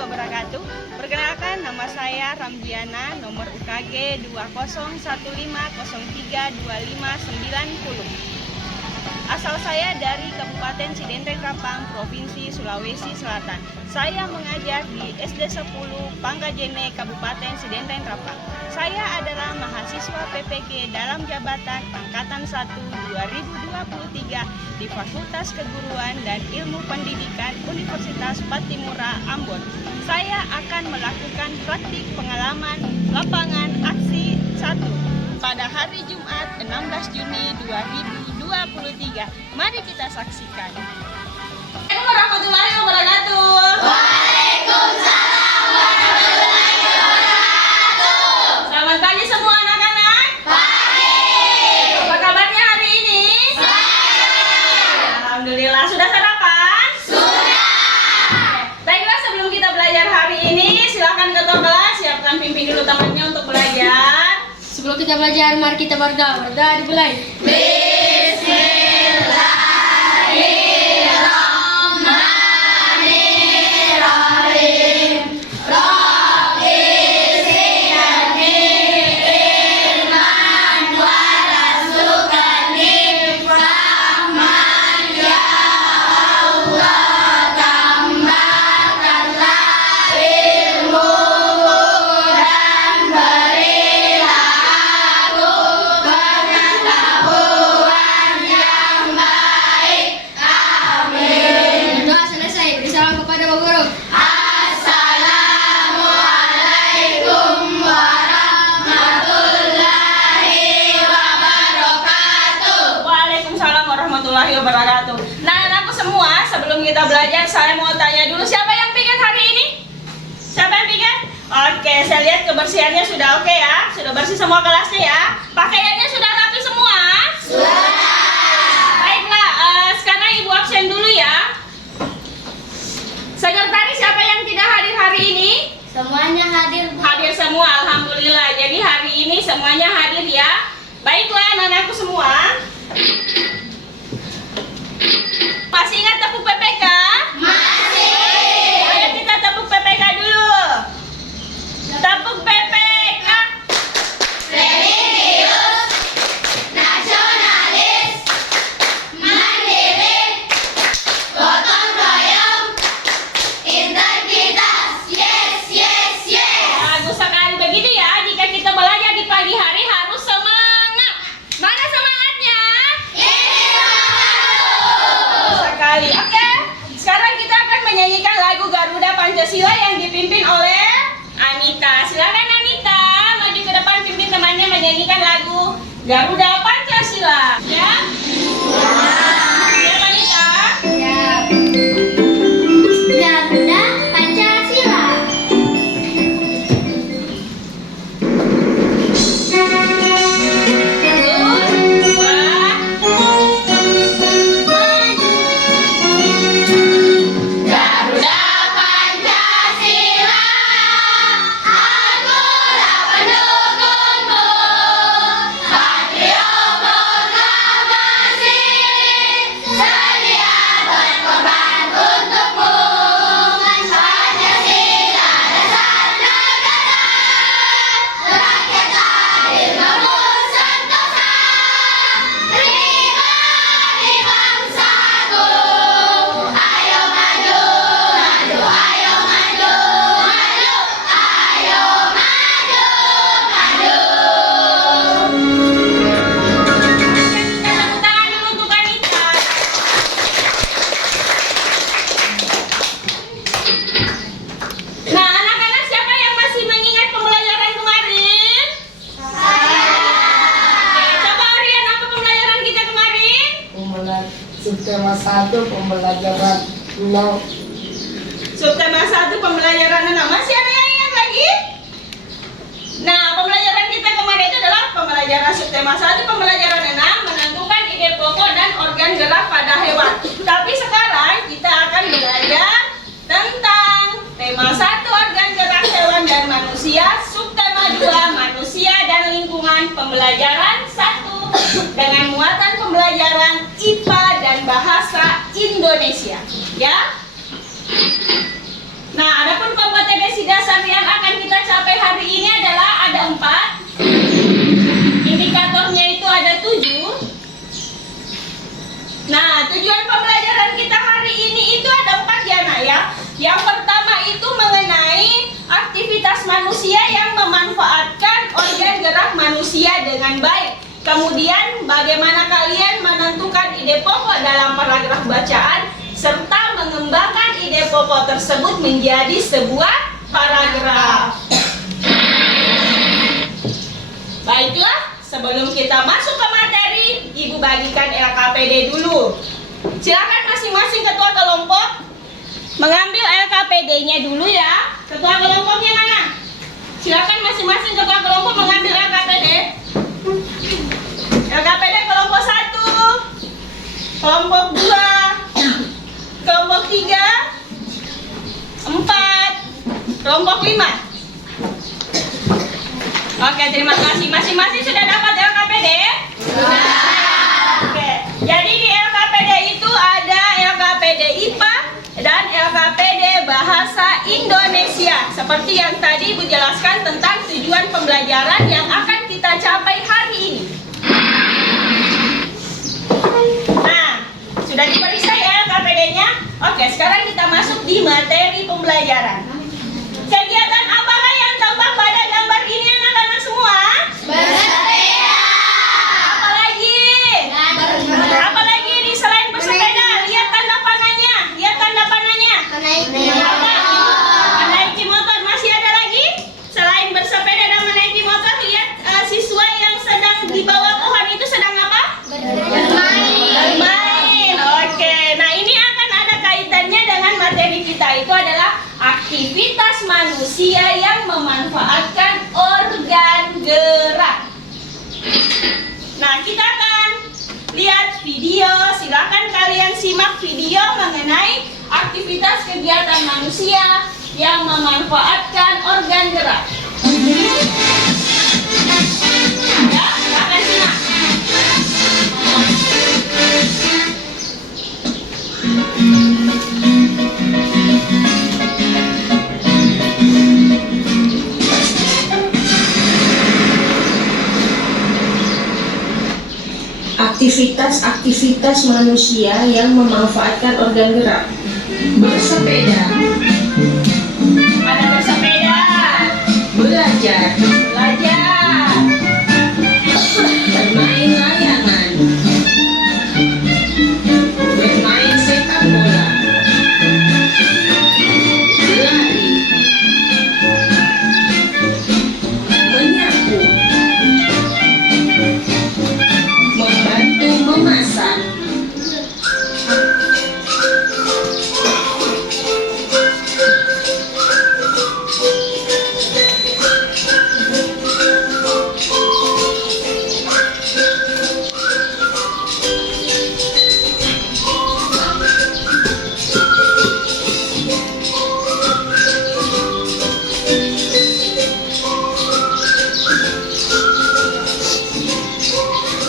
wabarakatuh. Perkenalkan, nama saya Ramdiana, nomor UKG 2015032590. Asal saya dari Kabupaten Sidenteng Rapang, Provinsi Sulawesi Selatan. Saya mengajar di SD 10 Panggajene, Kabupaten Sidenteng Rapang. Saya adalah mahasiswa PPG dalam jabatan Pangkatan 1 2023 di Fakultas Keguruan dan Ilmu Pendidikan Universitas Patimura, Ambon. Saya akan melakukan praktik pengalaman lapangan aksi 1 pada hari Jumat 16 Juni 2023. Mari kita saksikan. Assalamualaikum warahmatullahi wabarakatuh. Waalaikumsalam warahmatullahi wabarakatuh. Selamat pagi semua anak-anak. Pagi. Apa kabarnya hari ini? Alhamdulillah. Sudah sarapan? Sudah. Baiklah, sebelum kita belajar hari ini, silakan ketua kelas siapkan pimpin dulu temannya untuk belajar. Sebelum kita belajar, mari kita berdoa. Berdoa dimulai. Bismillahirrahmanirrahim. Rabbi zidni ilman warzuqni fahman ya Allah, tambahkanlah ilmuku dan berilah aku pengetahuan yang baik. Amin. Doa selesai. Beri salam kepada Bapak Guru. Assalamualaikum warahmatullahi wabarakatuh. Waalaikumsalam warahmatullahi wabarakatuh. Nah, anakku semua, sebelum kita belajar, saya mau tanya dulu, siapa yang pikir hari ini? Siapa yang pikir? Oke, saya lihat kebersihannya sudah oke ya. Sudah bersih semua kelasnya ya. Pakaiannya sudah rapi semua? Sudah. Baiklah, sekarang ibu absen dulu ya. Sekretaris siapa yang tidak hadir hari ini? Semuanya hadir, Bu. Hadir semua, alhamdulillah. Jadi hari ini semuanya hadir ya. Baiklah anak-anakku semua. Masih ingat tepuk PPK? Masih. Ayo kita tepuk PPK dulu. Tepuk PPK. Religius, nasionalis, mandiri, gotong royong, integritas. Yes, yes, yes. Bagus sekali begitu ya. Jika kita belajar di pagi hari harus semangat. Mana semangatnya? Ini baru. Bagus sekali. Oke. Sekarang kita akan menyanyikan lagu Garuda Pancasila yang dipimpin oleh Anita. Silakan Anita, maju ke depan pimpin temannya menyanyikan lagu Garuda Pancasila. Ya? Siap Anita? Siap. Garuda Pancasila. Garuda Pancasila, akulah pendukungmu, patriot proklamasi, sedia berkorban untukmu. Pancasila dasar negara, rakyat adil nomor sentosa, pribadi bangsaku. Ayo maju, maju, ayo maju, maju, ayo maju, maju. Tepuk tangan dulu untuk Anita. Nah, anak-anak siapa yang masih mengingat pembelajaran kemarin? Coba Rian, apa pembelajaran kita kemarin? Subtema 1 pembelajaran 0. Subtema 1 pembelajaran 6. Masih ada yang ingat lagi? Nah, pembelajaran kita kemarin itu adalah pembelajaran subtema 1 pembelajaran 6 menentukan ide pokok dan organ gerak pada hewan. Tapi sekarang kita akan belajar tentang tema 1 organ gerak hewan dan manusia, subtema 2 manusia dan lingkungan, pembelajaran 1 dengan muatan pembelajaran IPA dan bahasa Indonesia. Ya. Nah, adapun tujuan pembelajaran kita hari ini itu ada 4 ya Nak ya. Yang pertama itu mengenai aktivitas manusia yang memanfaatkan organ gerak manusia dengan baik. Kemudian bagaimana kalian menentukan ide pokok dalam paragraf bacaan serta mengembangkan ide pokok tersebut menjadi sebuah paragraf. Baiklah, sebelum kita masuk ke materi, Ibu bagikan LKPD dulu. Silakan masing-masing ketua kelompok mengambil LKPD-nya dulu ya. Ketua kelompoknya mana? Silakan masing-masing ketua kelompok mengambil LKPD. LKPD kelompok 1, kelompok 2, kelompok 3, 4, kelompok 5. Oke, terima kasih. Masing-masing sudah dapat LKPD? Oke, jadi di LKPD itu ada LKPD IPA dan LKPD Bahasa Indonesia. Seperti yang tadi Ibu jelaskan tentang tujuan pembelajaran yang akan kita capai hari ini. Nah, sudah diperiksa ya LKPD-nya? Oke, sekarang kita masuk di materi pembelajaran. Kegiatan apakah yang tampak pada gambar ini anak-anak semua? Bersepeda. Apalagi? Apalagi di selain bersepeda? Lihat tanda panahnya. Lihat tanda panahnya. Apa? Menaiki motor. Masih ada lagi? Selain bersepeda dan menaiki motor, lihat siswa yang sedang di bawah pohon itu sedang apa? Bermain. Oke. Nah, ini akan ada kaitannya dengan materi kita. Itu adalah aktivitas manusia yang memanfaatkan organ gerak. Nah, kita akan lihat video. Silakan kalian simak video mengenai aktivitas kegiatan manusia yang memanfaatkan organ gerak. Ya, silakan simak. Aktivitas manusia yang memanfaatkan organ gerak. Bersepeda, Ada bersepeda, belajar, belajar, bermain layangan, bermain sepak bola, berlari, menyapu, membantu memasak.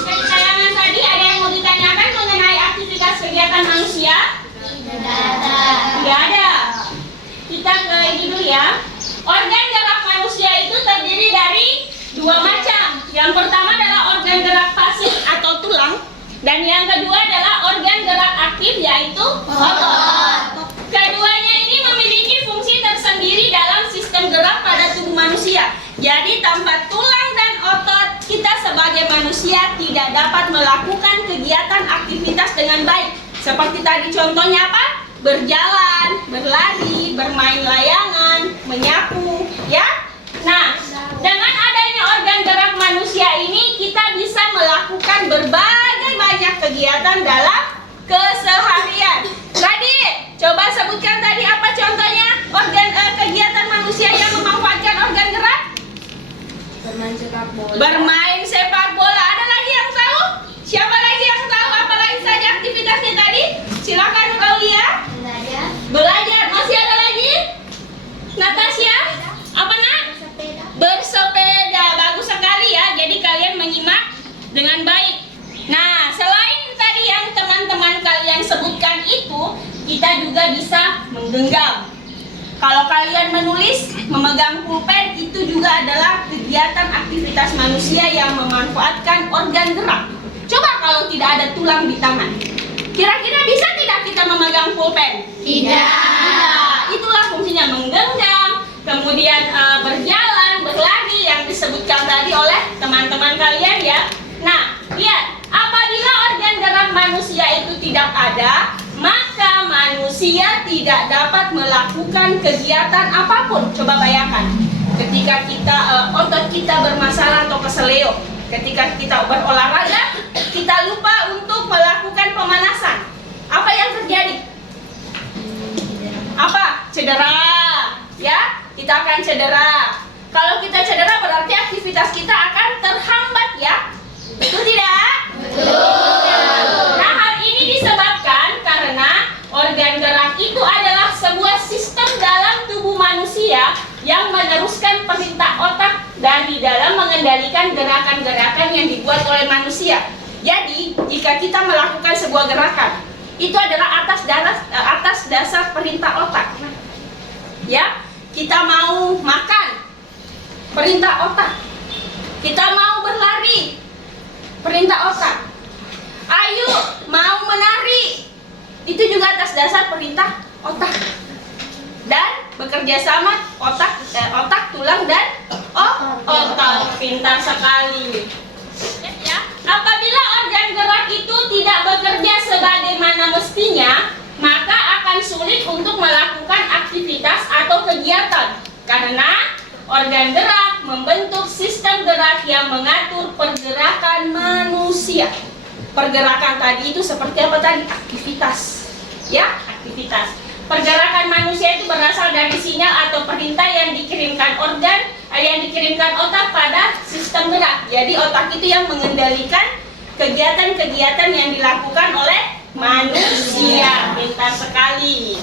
Dari tayangan tadi ada yang mau ditanyakan mengenai aktivitas kegiatan manusia? Tidak ada. Kita ke ini dulu ya. Organ gerak manusia itu terdiri dari 2 macam. Yang pertama adalah organ gerak pasif atau tulang, dan yang kedua adalah organ gerak aktif yaitu otot. Keduanya ini memiliki fungsi tersendiri dalam sistem gerak pada tubuh manusia. Jadi tanpa tulang dan otot, kita sebagai manusia tidak dapat melakukan kegiatan aktivitas dengan baik. Seperti tadi contohnya apa? Berjalan, berlari, bermain layangan, menyapu, ya. Nah, dengan adanya organ gerak manusia ini, kita bisa melakukan berbagai banyak kegiatan dalam keseharian. Tadi, coba sebutkan tadi apa contohnya kegiatan manusia yang memanfaatkan organ gerak? Bermain sepak bola. Bermain sepak bola. Ada lagi yang tahu? Siapa lagi yang tahu apa lagi saja aktivitasnya tadi? Silakan Aulia. Belajar. Masih ada lagi? Natasha? Apa nak? Bersepeda. Bagus sekali ya. Jadi kalian menyimak dengan baik. Nah, selain tadi yang teman-teman kalian sebutkan itu, kita juga bisa menggenggam. Kalau kalian menulis, memegang pulpen, itu juga adalah kegiatan aktivitas manusia yang memanfaatkan organ gerak. Coba kalau tidak ada tulang di tangan. Kira-kira memegang pulpen? Tidak. Itulah fungsinya, menggenggam, kemudian berjalan, berlari yang disebutkan tadi oleh teman-teman kalian ya. Nah, lihat, apabila organ gerak manusia itu tidak ada, maka manusia tidak dapat melakukan kegiatan apapun. Coba bayangkan, ketika otot kita bermasalah atau keseleo, ketika kita berolahraga, kita lupa untuk melakukan pemanasan. Apa yang terjadi? Apa? Cedera, ya? Kita akan cedera. Kalau kita cedera berarti aktivitas kita akan terhambat ya. Betul tidak? Betul. Nah, hal ini disebabkan karena organ gerak itu adalah sebuah sistem dalam tubuh manusia yang meneruskan perintah otak dari dalam mengendalikan gerakan-gerakan yang dibuat oleh manusia. Jadi, jika kita melakukan sebuah gerakan, itu adalah atas dasar perintah otak. Ya, kita mau makan, perintah otak. Kita mau berlari, perintah otak. Ayo, mau menari, itu juga atas dasar perintah otak. Dan bekerja sama otak, tulang, dan otak. Pintar sekali. Ya, apabila organ gerak itu tidak bekerja sebagaimana mestinya, maka akan sulit untuk melakukan aktivitas atau kegiatan. Karena organ gerak membentuk sistem gerak yang mengatur pergerakan manusia. Pergerakan tadi itu seperti apa tadi? Aktivitas. Ya, aktivitas. Pergerakan manusia itu berasal dari sinyal atau perintah yang dikirimkan otak pada sistem gerak. Jadi otak itu yang mengendalikan kegiatan-kegiatan yang dilakukan oleh manusia. Pintar sekali.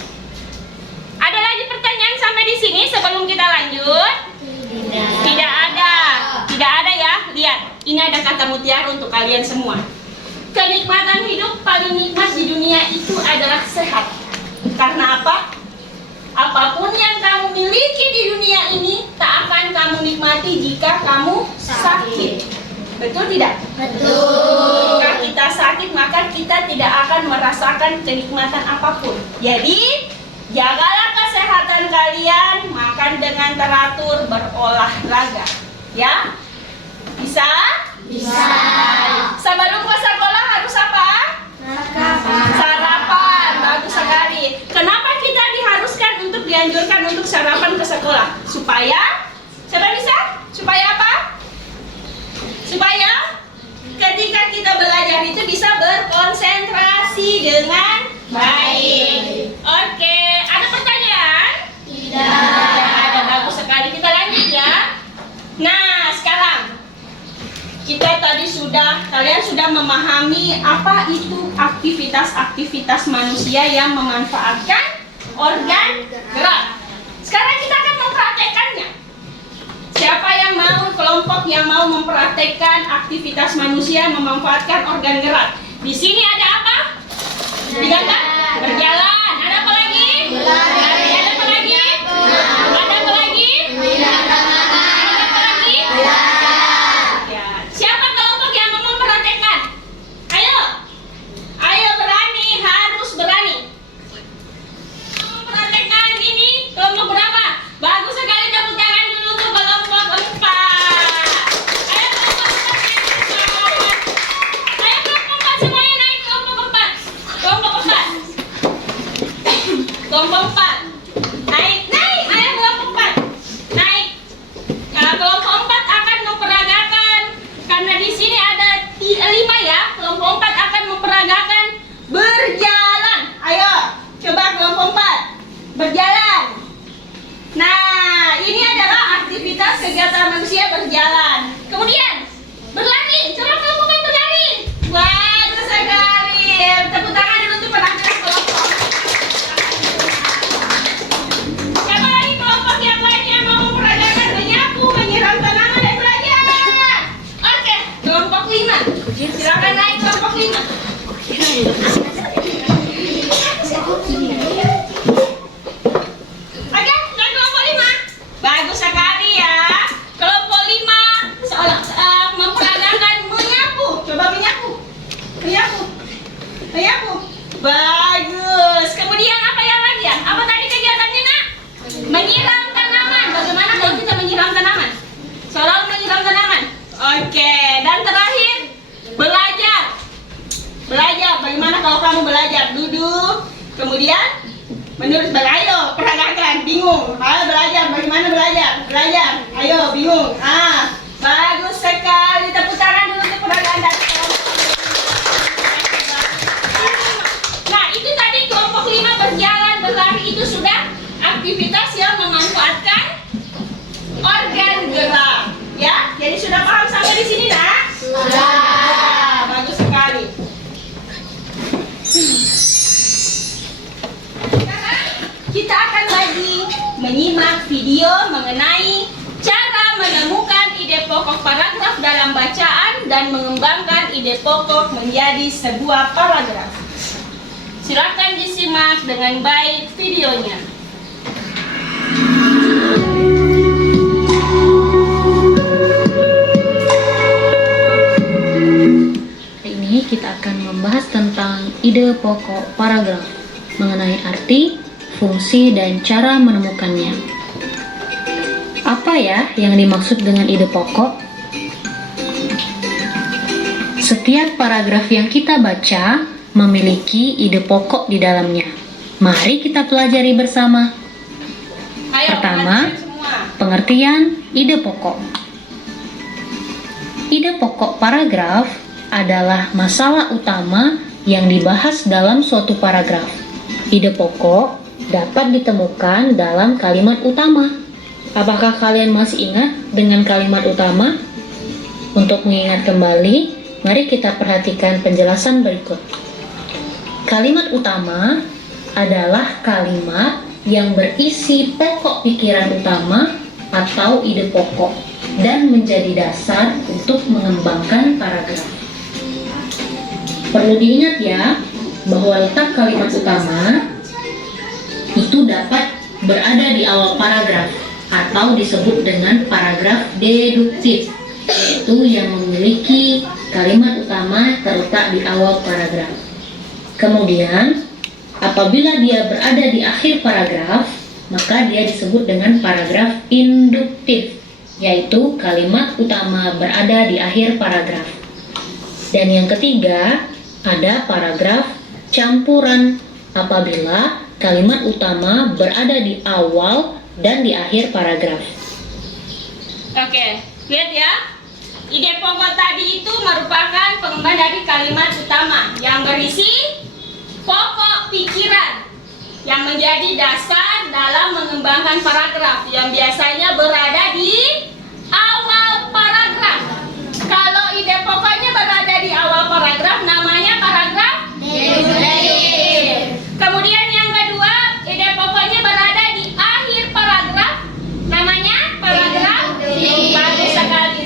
Ada lagi pertanyaan sampai di sini sebelum kita lanjut? Tidak ada. Tidak ada ya. Lihat, ini ada kata mutiara untuk kalian semua. Kenikmatan hidup paling nikmat di dunia itu adalah sehat. Karena apa? Apapun yang kamu miliki di dunia ini tak akan kamu nikmati jika kamu sakit. Betul tidak? Betul. Jika kita sakit, maka kita tidak akan merasakan kenikmatan apapun. Jadi, jagalah kesehatan kalian, makan dengan teratur, berolahraga. Ya? Bisa? Bisa. Sebelum ke sekolah harus apa? Sarapan. Bagus sekali. Kenapa kita diharuskan untuk dianjurkan untuk sarapan ke sekolah? Supaya? Siapa bisa? Supaya apa? Supaya ketika kita belajar itu bisa berkonsentrasi dengan baik. Oke, ada pertanyaan? Tidak ada. Bagus sekali. Kita lanjut ya. Nah, sekarang kalian sudah memahami apa itu aktivitas-aktivitas manusia yang memanfaatkan organ gerak. Sekarang kita akan mempraktekkannya. Siapa yang mau, kelompok yang mau mempraktekkan aktivitas manusia memanfaatkan organ gerak? Di sini ada apa? Digambar? Berjalan. Ada apa lagi? Berlari. Ada apa lagi? Ada apa lagi? Ada apa lagi? Ya. Siapa kelompok yang mau mempraktekkan? Ayo. Ayo berani, harus berani. Mempraktekkan ini kelompok berapa? Bagus sekali, tepuk tangan dulu untuk kelompok 4. Ayo kelompok 4. Ayo kelompok 4 semuanya naik kelompok 4. Kelompok 4. Kelompok 4. Naik. Ayo kelompok 4. Naik. Nah, kelompok 4 akan memperagakan, karena di sini ada 5 ya. Kelompok 4 akan memperagakan berjalan. Ayo, coba kelompok 4. Berjalan. Nah, ini adalah aktivitas kegiatan manusia berjalan. Kemudian, berlari. Coba kelompok 4 berlari. Bagus sekali. Tepuk tangan dulu untuk penampilan kelompok. Siapa lagi kelompok yang lain yang mau memperagakan menyapu, menyiram tanaman, dan belajar? Oke, kelompok 5. Silakan naik kelompok 5. Oke, dan kelompok 5. Bagus sekali ya. Kelompok 5 memperagakan menyapu. Coba menyapu. Bagus. Kemudian Kemudian apa yang lagi ya? Apa tadi kegiatannya nak? Menyiram tanaman. Bagaimana kalau kita menyiram tanaman? Selalu menyiram tanaman. Oke. Dan terakhir belajar. Belajar. Bagaimana kalau kamu belajar? Duduk. Kemudian menulis. Ayo peragakan. Bingung. Ayo belajar. Bagaimana belajar? Belajar. Ayo bingung. Bagus sekali. Tepuk tangan dulu untuk peragaan dari kelompok. Nah, itu tadi kelompok 5 berjalan berlari, itu sudah aktivitas yang memanfaatkan organ gerak. Ya, jadi sudah paham sampai di sini, nak? Sudah. Bagus sekali. Sekarang kita akan lagi menyimak video mengenai cara menemukan ide pokok paragraf dalam bacaan dan mengembangkan ide pokok menjadi sebuah paragraf. Silakan disimak dengan baik videonya. Hari ini kita akan membahas tentang ide pokok paragraf, mengenai arti, fungsi, dan cara menemukannya. Apa ya yang dimaksud dengan ide pokok? Setiap paragraf yang kita baca memiliki ide pokok di dalamnya. Mari kita pelajari bersama. Ayo, Pertama, semua. pengertian ide pokok. Ide pokok paragraf adalah masalah utama yang dibahas dalam suatu paragraf. Ide pokok dapat ditemukan dalam kalimat utama. Apakah kalian masih ingat dengan kalimat utama? Untuk mengingat kembali, mari kita perhatikan penjelasan berikut. Kalimat utama adalah kalimat yang berisi pokok pikiran utama atau ide pokok dan menjadi dasar untuk mengembangkan paragraf. Perlu diingat ya, bahwa letak kalimat utama itu dapat berada di awal paragraf atau disebut dengan paragraf deduktif, yaitu yang memiliki kalimat utama terletak di awal paragraf. Kemudian, apabila dia berada di akhir paragraf, maka dia disebut dengan paragraf induktif, yaitu kalimat utama berada di akhir paragraf. Dan yang ketiga, ada paragraf campuran, apabila kalimat utama berada di awal dan di akhir paragraf. Oke, lihat ya. Ide pokok tadi itu merupakan pengembangan dari kalimat utama yang berisi pokok pikiran yang menjadi dasar dalam mengembangkan paragraf yang biasanya berada di awal paragraf. Kalau ide pokoknya berada di awal paragraf, namanya paragraf deduktif. Kemudian yang kedua, ide pokoknya berada di akhir paragraf, namanya paragraf induktif. Bagus sekali.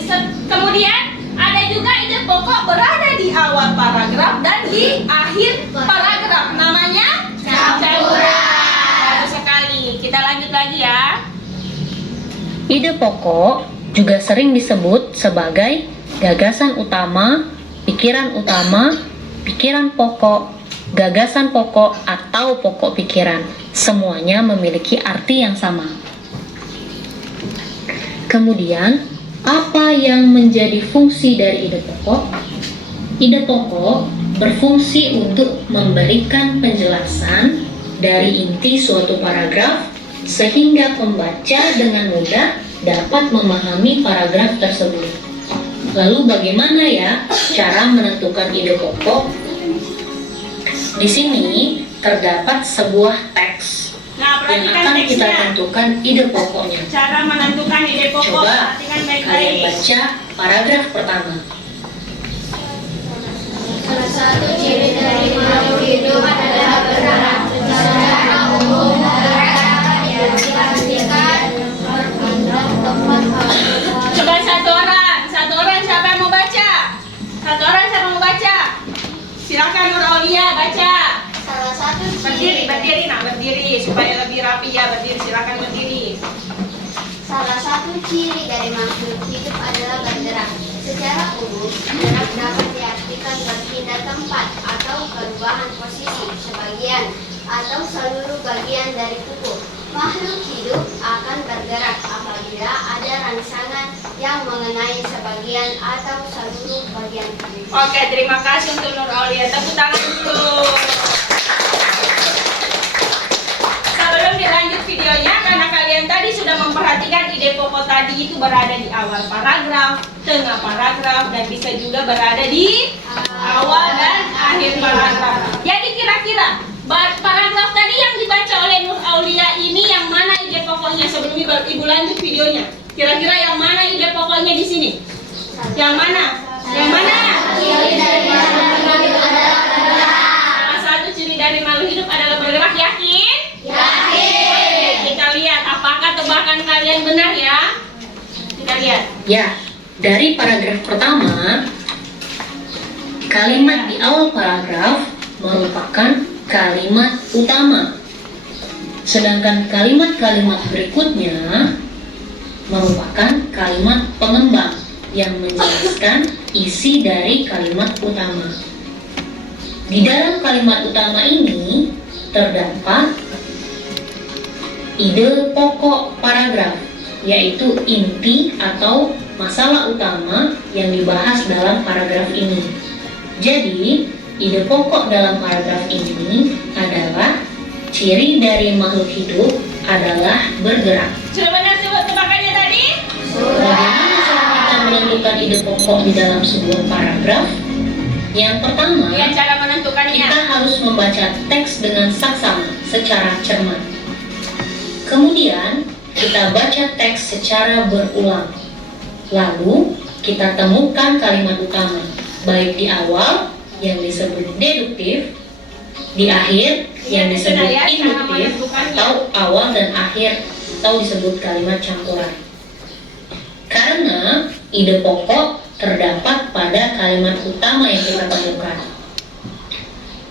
Kemudian ada juga ide pokok berada di awal paragraf dan di akhir paragraf, namanya campuran. Bagus sekali. Kita lanjut lagi ya. Ide pokok juga sering disebut sebagai gagasan utama, pikiran pokok, gagasan pokok, atau pokok pikiran. Semuanya memiliki arti yang sama. Kemudian, apa yang menjadi fungsi dari ide pokok? Ide pokok berfungsi untuk memberikan penjelasan dari inti suatu paragraf sehingga pembaca dengan mudah dapat memahami paragraf tersebut. Lalu bagaimana ya cara menentukan ide pokok? Di sini terdapat sebuah teks Nah, yang perhatikan akan kita teksnya. tentukan ide pokoknya. Cara menentukan ide pokok, Coba perhatikan kalian baik-baik. baca paragraf pertama. Salah satu ciri dari makhluk hidup adalah bergerak. Secara umum, bergerak yang dipastikan berpindah tempat harus. Coba satu orang siapa yang mau baca? Satu orang siapa mau baca? Silakan Nur Aulia baca. Salah satu Berdiri nak, berdiri supaya lebih rapi ya, berdiri, silakan berdiri. Salah satu ciri dari makhluk hidup adalah bergerak. Secara umum, gerak dapat diartikan berpindah tempat atau perubahan posisi. Sebagian atau seluruh bagian dari tubuh. Makhluk hidup akan bergerak apabila ada rangsangan yang mengenai sebagian atau seluruh bagian tubuh. Oke, terima kasih untuk Nur Aulia. Tepuk tangan dulu. Sebelum dilanjut videonya, karena kalian tadi sudah memperhatikan ide pokok tadi itu berada di awal paragraf, tengah paragraf, dan bisa juga berada di awal dan akhir paragraf. Jadi kira-kira paragraf tadi yang dibaca oleh Nur Aulia ini yang mana ide pokoknya? Sebelum Ibu lanjut videonya, kira-kira yang mana ide pokoknya di sini? Yang mana? Yang mana? Salah satu ciri dari makhluk hidup adalah bergerak. Yakin? Yakin. Kita lihat apakah tebakan kalian benar ya? Kita lihat. Ya, dari paragraf pertama, kalimat di awal paragraf merupakan kalimat utama. Sedangkan kalimat-kalimat berikutnya merupakan kalimat pengembang yang menjelaskan isi dari kalimat utama. Di dalam kalimat utama ini terdapat ide pokok paragraf, yaitu inti atau masalah utama yang dibahas dalam paragraf ini. Jadi, ide pokok dalam paragraf ini adalah ciri dari makhluk hidup adalah bergerak. Sudah benar tebakannya tadi? Bagaimana cara kita menentukan ide pokok di dalam sebuah paragraf? Yang pertama, Dengan cara menentukannya. kita harus membaca teks dengan saksama secara cermat. Kemudian, kita baca teks secara berulang. Lalu, kita temukan kalimat utama, baik di awal yang disebut deduktif, di akhir yang disebut induktif, atau awal dan akhir atau disebut kalimat campuran. Karena ide pokok terdapat pada kalimat utama yang kita temukan.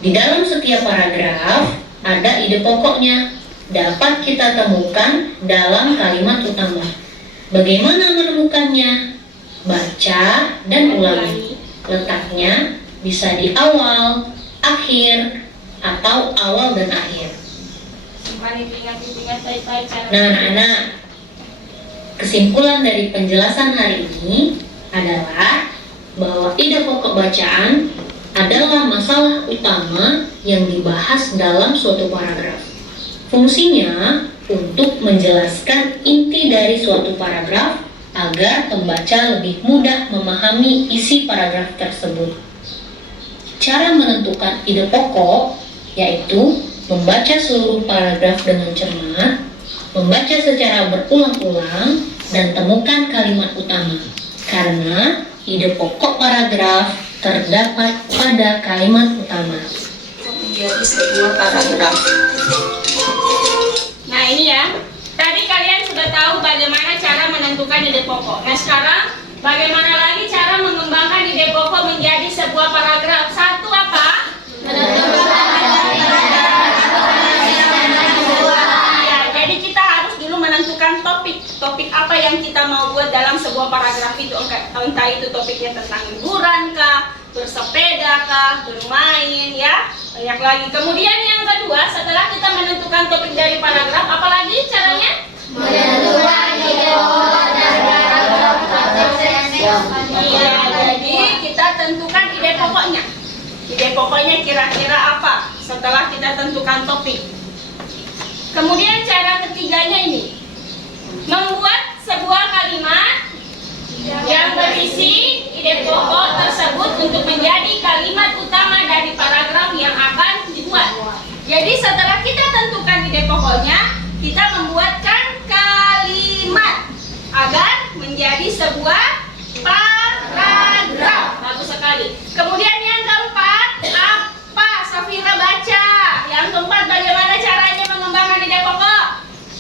Di dalam setiap paragraf ada ide pokoknya, dapat kita temukan dalam kalimat utama. Bagaimana menemukannya? Baca dan ulangi. Letaknya bisa di awal, akhir, atau awal dan akhir. Mari ingat-ingat baik-baik cara. Nah, anak-anak, kesimpulan dari penjelasan hari ini adalah bahwa ide pokok bacaan adalah masalah utama yang dibahas dalam suatu paragraf. Fungsinya untuk menjelaskan inti dari suatu paragraf agar pembaca lebih mudah memahami isi paragraf tersebut. Cara menentukan ide pokok yaitu membaca seluruh paragraf dengan cermat, membaca secara berulang-ulang, dan temukan kalimat utama. Karena ide pokok paragraf terdapat pada kalimat utama. Menjadi sebuah paragraf. Nah ini ya, tadi kalian sudah tahu bagaimana cara menentukan ide pokok. Nah sekarang, bagaimana lagi cara mengembangkan ide pokok menjadi sebuah paragraf? Satu apa? Ya, jadi kita harus dulu menentukan topik apa yang kita mau buat dalam sebuah paragraf itu. Entah itu topiknya tentang liburan kah, bersepeda kah, bermain ya, banyak lagi. Kemudian yang kedua, setelah kita menentukan topik dari paragraf, apa lagi caranya? Menentukan ide pokok dan paragraf Iya, jadi kita tentukan ide pokoknya. Ide pokoknya kira-kira apa setelah kita tentukan topik. Kemudian cara ketiganya ini, membuat sebuah kalimat yang berisi ide pokok tersebut untuk menjadi kalimat utama dari paragraf yang akan dibuat. Jadi setelah kita tentukan ide pokoknya, kita membuatkan kalimat agar menjadi sebuah paragraf. Bagus sekali. Kemudian yang keempat, apa? Safira baca. Yang keempat, bagaimana caranya mengembangkan ide pokok?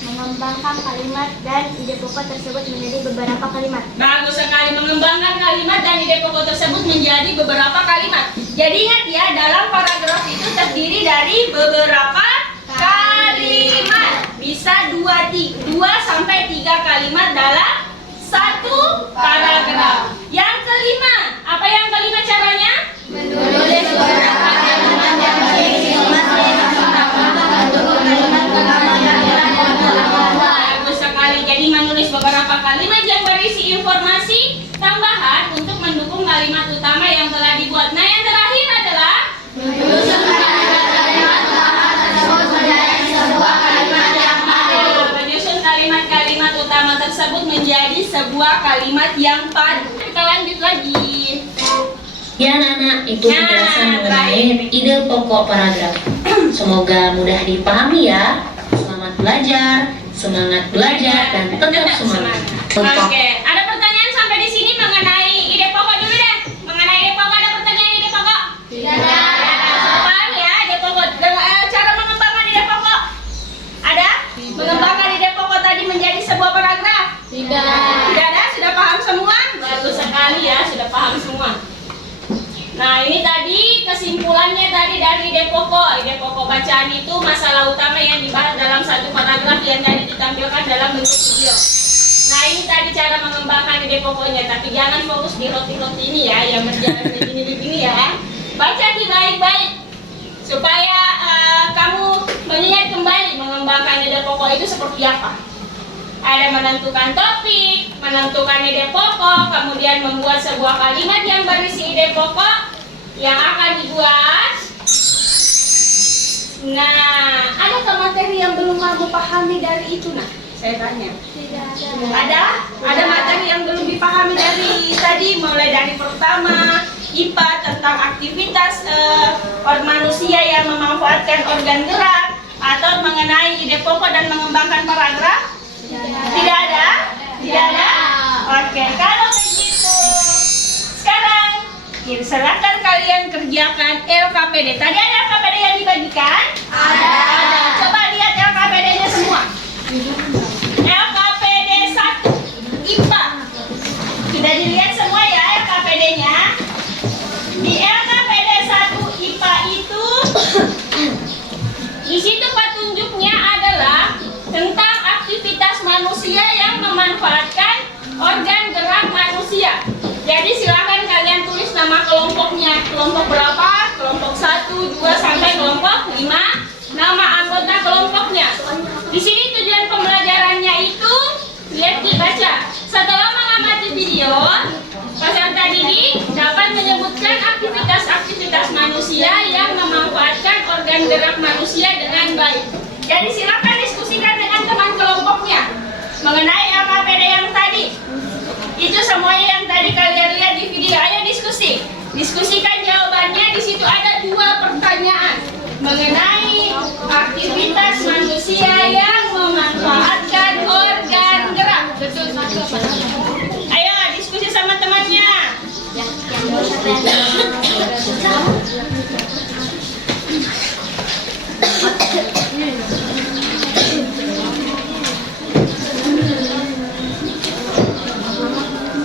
mengembangkan kalimat dan ide pokok tersebut menjadi beberapa kalimat. Bagus sekali, mengembangkan kalimat dan ide pokok tersebut menjadi beberapa kalimat. Jadi ingat ya, dalam paragraf itu terdiri dari beberapa kalimat. Bisa 2 sampai 3 kalimat dalam satu paragraf. Yang kelima, apa yang kelima caranya? Menulis beberapa kalimat yang berisi kalimat utama. tersebut menjadi sebuah kalimat yang padu. Kita lanjut lagi. Ya anak-anak, itu Nah, penjelasan mengenai terakhir. ide pokok paragraf. Semoga mudah dipahami ya. Selamat belajar, semangat belajar, dan tetap semangat. Untuk Oke, ada pertanyaan sampai di sini mengenai ide pokok dulu deh. Mengenai ide pokok ada pertanyaan ide pokok? Tidak. Sudah paham ya ide pokok? Cara mengembangkan ide pokok? Ada? Mengembangkan ide pokok tadi menjadi sebuah paragraf? Tidak ada? Sudah paham semua? Bagus sekali ya, sudah paham semua. Nah, ini tadi kesimpulannya tadi dari ide pokok. Ide pokok bacaan itu masalah utama yang dibahas dalam satu paragraf yang tadi ditampilkan dalam bentuk video. Nah, ini tadi cara mengembangkan ide pokoknya, tapi jangan fokus di roti-roti ini ya, yang berjalan begini-begini ya. Baca di baik-baik supaya kamu mengingat kembali mengembangkan ide pokok itu seperti apa. Ada menentukan topik, menentukan ide pokok, kemudian membuat sebuah kalimat yang berisi ide pokok yang akan dibuat. Nah, adakah materi yang belum kamu pahami dari itu? Nah, saya tanya. Ada materi yang belum dipahami dari tadi, mulai dari pertama IPA tentang aktivitas manusia yang memanfaatkan organ gerak, atau mengenai ide pokok dan mengembangkan paragraf. Tidak ada? Tidak ada? Oke, kalau begitu sekarang silakan kalian kerjakan LKPD. Tadi ada LKPD yang dibagikan? Ada. Coba lihat LKPD-nya semua. LKPD 1 IPA. Sudah dilihat semua ya LKPD-nya? Di LKPD 1 IPA itu di situ petunjuknya adalah tentang aktivitas manusia yang memanfaatkan organ gerak manusia. Jadi silakan kalian tulis nama kelompoknya. Kelompok berapa? Kelompok 1, 2 sampai kelompok 5. Nama anggota kelompoknya. Di sini tujuan pembelajarannya itu lihat dibaca. Setelah mengamati video, peserta didik dapat menyebutkan aktivitas-aktivitas manusia yang memanfaatkan organ gerak manusia dengan baik. Jadi silakan diskusikan dengan teman kelompoknya mengenai LKPD yang tadi. Itu semuanya yang tadi kalian lihat di video. Ayo diskusi. Diskusikan jawabannya. Di situ ada 2 pertanyaan mengenai aktivitas manusia yang memanfaatkan organ gerak. Ayo diskusi sama temannya.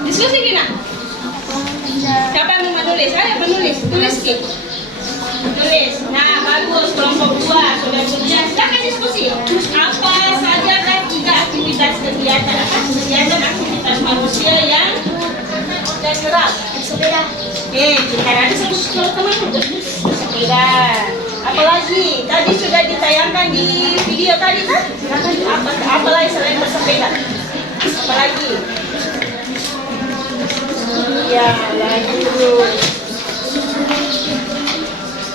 Diskusi Gina. Siapa yang mau menulis? Ayo menulis. Tulis Ki. Tulis. Nah, bagus. Kelompok 2 sudah tulis. Silakan diskusi. Apa saja kan 3 aktivitas kegiatan? Kegiatan aktivitas manusia yang dan gerak. Sepeda. Oke, kita ada sebut teman sepeda. Apalagi tadi sudah ditayangkan di video tadi kan? Apalagi selain bersepeda? Apalagi? Iya, lagi dulu.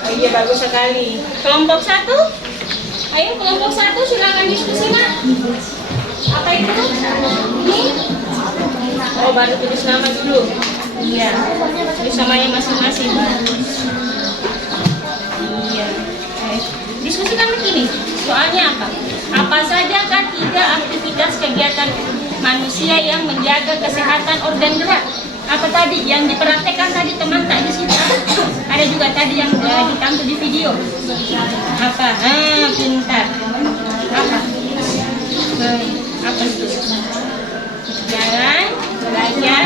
Oh iya, bagus sekali. Kelompok 1? Ayo kelompok 1 silakan diskusi Mak. Apa itu? Ini? Oh, baru tulis nama dulu. Iya, tulis namanya masing-masing. Iya. Diskusikan begini. Soalnya apa? Apa saja kan 3 aktivitas kegiatan manusia yang menjaga kesehatan organ gerak? Apa tadi yang dipraktekkan tadi teman tak di sini? Ada juga tadi yang ditampil di video. Apa? Pintar. Apa? Apa itu? Jalan, belajar.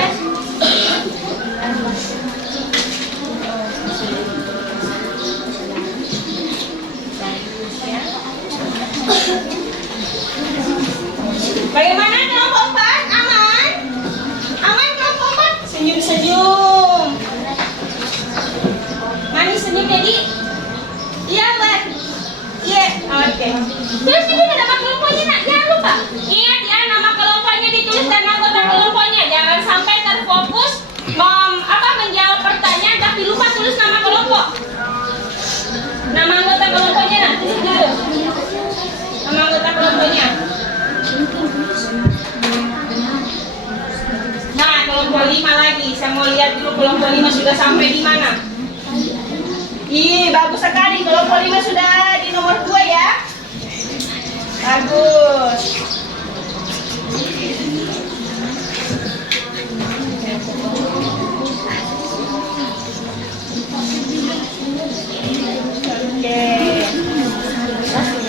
Bagaimana kelompok 4? Aman? Aman kelompok 4? Senyum-senyum. Manis senyum jadi? Iya, Mbak. Iya, oke. Terus ini nama kelompoknya nak, jangan lupa. Ingat ya, nama kelompoknya ditulis dan anggota kelompoknya. Jangan sampai terfokus menjawab pertanyaan tapi lupa tulis nama kelompok. Nama anggota kelompoknya nak, tulis dulu. Nama anggota kelompoknya. Saya mau lihat dulu kelompok 5 sudah sampai di mana. Ih, bagus sekali. Kelompok 5 sudah di nomor 2 ya. Bagus. Oke.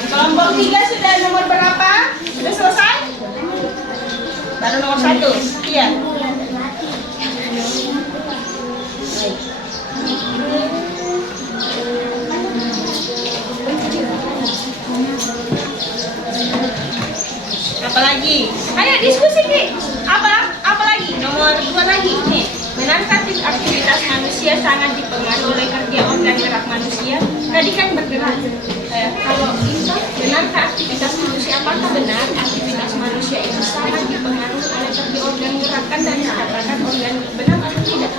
Kelompok 3 sudah nomor berapa? Sudah selesai? Baru nomor 1. Iya. Apalagi? Ayo diskusi Ki. Apa lagi? Nomor 2 lagi. Nih, benarkah aktivitas manusia sangat dipengaruhi oleh kerja organ gerak manusia? Tadi kan bergerak. Kalau benarkah aktivitas manusia, apakah benar aktivitas manusia itu sangat dipengaruhi oleh kerja organ gerakan dan dikatakan organ benar atau tidak?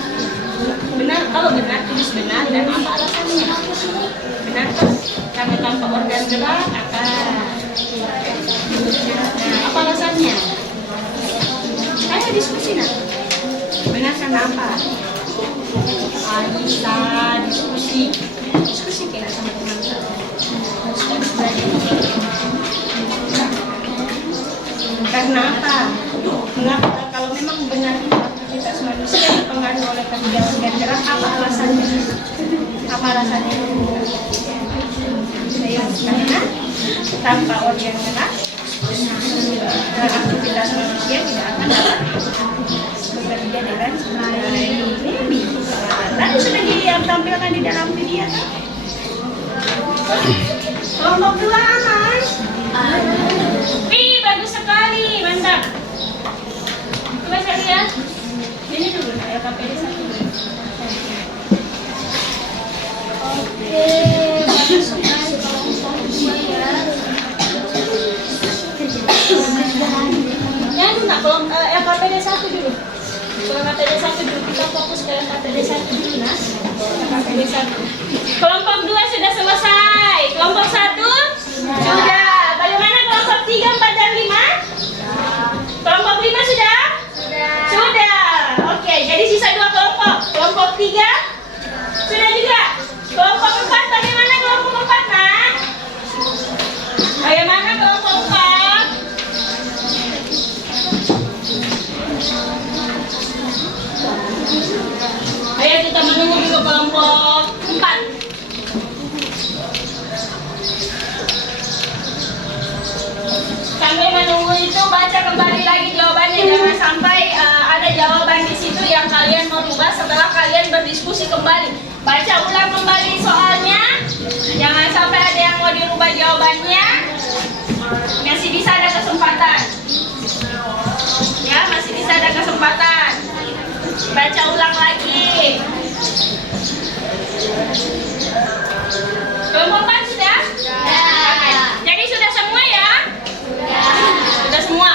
Benar, kalau benar tulis benar dan apa alasannya? Benarkah karena tanpa organ gerak akan? Nah, apa alasannya? Ayo diskusi nah. Benar karena apa? Bisa diskusi kita sama teman-teman. Karena apa? Mengapa kalau memang benar aktivitas manusia dipengaruhi oleh kerja organ gerak, apa alasannya? Apa alasannya? Karena tanpa organ gerak, aktivitas manusia tidak akan dapat bekerja dengan baik. Tadi sudah ditampilkan di dalam video kan? Kelompok 2 aman. Wih, bagus sekali, mantap. Coba saya lihat. Ini dulu, LKPD 1. Oke, bagus sekali kelompok 2 ya. Ya, enggak, LKPD 1 dulu. LKPD 1 dulu, kita fokus ke LKPD 1 dulu, Nas. LKPD 1. Kelompok 2 sudah selesai. Kelompok 1 sudah. Bagaimana kelompok 3, 4, dan 5? Kelompok 5 sudah? Sudah. Oke, jadi sisa 2 kelompok. Kelompok 3 sudah juga. Kelompok 4, bagaimana kelompok 4, Nak? Bagaimana kelompok 4? Ayo kita menunggu dulu kelompok 4. Sambil menunggu itu baca kembali lagi jawabannya, jangan sampai ada jawaban di situ yang kalian mau rubah setelah kalian berdiskusi kembali. Baca ulang kembali soalnya, jangan sampai ada yang mau dirubah jawabannya. Masih bisa ada kesempatan. Ya, masih bisa ada kesempatan. Baca ulang lagi. Kelompok 4 sudah? Oke. Jadi sudah semua ya? Sudah semua?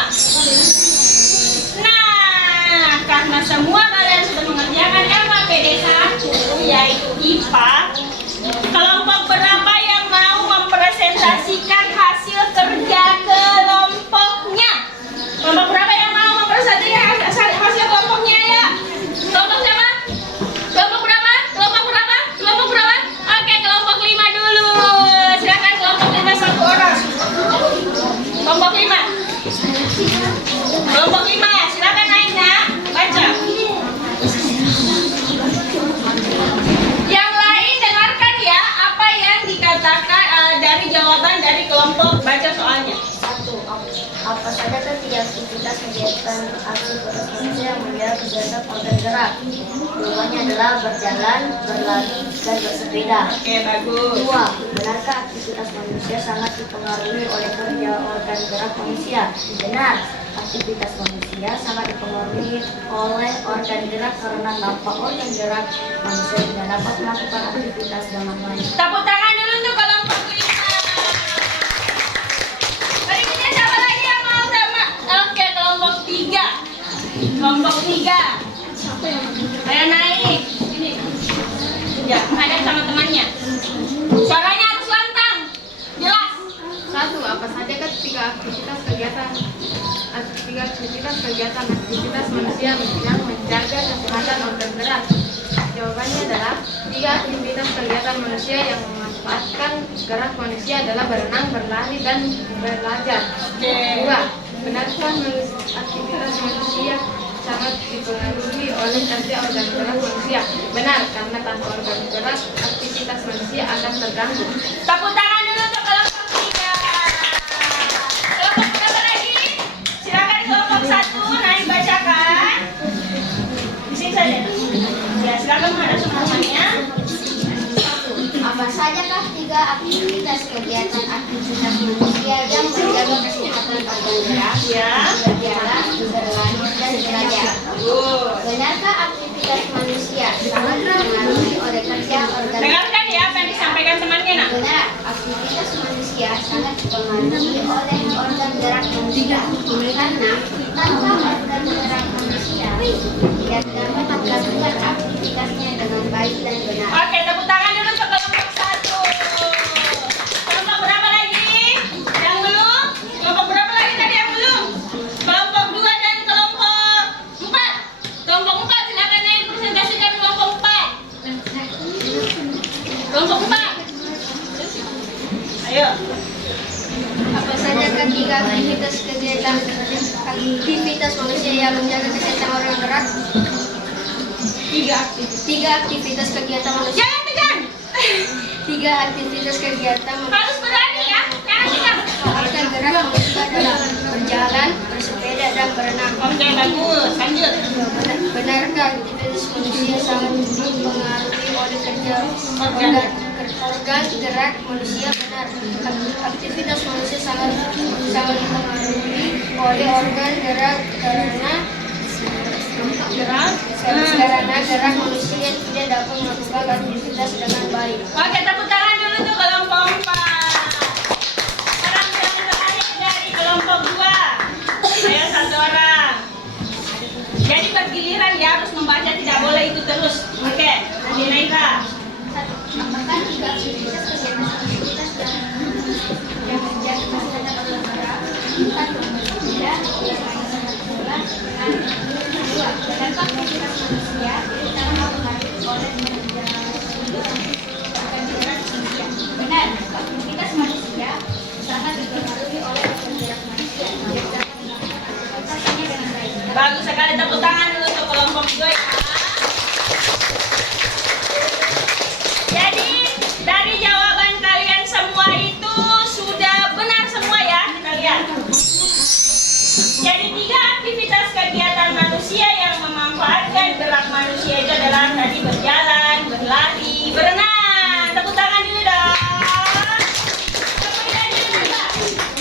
Nah, karena semua kalian sudah mengerjakan LKPD 1, yaitu IPA, kelompok berapa yang mau mempresentasikan hasil kerja kelompoknya? Kelompok berapa yang mau mempresentasikan hasil kelompoknya ya? Kelompok siapa? Kelompok berapa? Kelompok berapa? Kelompok berapa? Oke, kelompok 5 dulu. Silakan kelompok 5 1 orang. Kelompok 5. Kelompok 5, silakan naik Nak. Baca. Yang lain dengarkan ya apa yang dikatakan dari jawaban dari kelompok. Baca soalnya. 1. Apa saja ketiga aktivitas kegiatan aktivitas manusia yang menjadi kegiatan organ gerak? Jawabannya adalah berjalan, berlari, dan bersepeda. Oke, bagus. 2. Benarkah aktivitas manusia sangat dipengaruhi oleh kerja organ gerak manusia? Benar. Aktivitas manusia sangat dipengaruhi oleh organ gerak karena tanpa organ gerak manusia tidak dapat melakukan aktivitas dengan lain. Tepuk tangan dulu untuk kelompok 5. Berikutnya siapa lagi yang mau sama? Oke, kelompok 3. Kelompok 3. Ayo naik. Ini. Ya, ada sama temannya. Suaranya harus lantang. Jelas. 1. Apa saja ketiga aktivitas manusia yang menjaga kesehatan organ gerak. Jawabannya adalah 3 aktivitas kegiatan manusia yang memanfaatkan gerak manusia adalah berenang, berlari, dan belajar. 2. Benarkah aktivitas manusia sangat dipengaruhi oleh kerja organ gerak manusia? Benar, karena tanpa organ gerak, aktivitas manusia akan terganggu. Tepuk tangan dulu untuk kelompok 3. Kelompok berapa lagi? Silakan kelompok 1 naik bacakan. Di sini saja. Ya, silakan menghadap semuanya. Apa sajakah 3 aktivitas kegiatan aktivitas manusia yang menjaga kesehatan organ gerak? Ya. Berjalan, berlari, dan belajar. Benarkah aktivitas manusia sangat dipengaruhi oleh kerja organ? Dengarkan ya apa yang disampaikan temannya, nak. Benar, aktivitas manusia sangat dipengaruhi oleh organ gerak manusia karena tanpa organ gerak manusia tidak dapat melakukan aktivitasnya dengan baik dan benar. Oke, tepuk tangan dulu untuk kelompok 1. Kelompok berapa lagi? Yang belum? Kelompok berapa lagi tadi yang belum? Kelompok 2 dan kelompok 4. Kelompok 4 silakan naik presentasikan kelompok 4. Kelompok 4. Ayo. Apa saja ketiga aktivitas kegiatan aktivitas manusia yang menjaga kesehatan organ gerak? 3 aktivitas kegiatan manusia. Jangan tegang. 3 aktivitas kegiatan Harus berani ya. Jangan tegang. organ gerak manusia adalah berjalan, bersepeda, dan berenang. Oke, bagus. Lanjut. Benarkah aktivitas manusia sangat dipengaruhi oleh kerja organ gerak manusia? Benar. Aktivitas manusia sangat dipengaruhi oleh organ gerak karena gerak manusia tidak dapat melakukan aktivitas dengan baik. Oke, tepuk tangan dulu untuk kelompok 4. Sekarang yang terakhir dari kelompok 2. Saya 1 orang. Jadi bergiliran ya, harus membaca, tidak boleh itu terus. Oke, nanti Naika. Apakah 3 aktivitas kegiatan aktivitas yang menjadi kesehatan organ gerak? 1. Tidak, benarkah aktivitas manusia sangat dipengaruhi oleh kerja organ gerak manusia? Benar, aktivitas manusia sangat dipengaruhi oleh organ gerak manusia yang dapat melakukan aktivitasnya dengan baik. Bagus sekali, tepuk tangan dulu untuk kelompok 2 ya. Jadi dari jawaban kalian semua itu sudah benar semua ya, kita lihat. Jadi 3 aktivitas kegiatan manusia yang memanfaatkan gerak manusia itu adalah tadi berjalan, berlari, berenang. Tepuk tangan dulu dong. Kemudian yang kedua,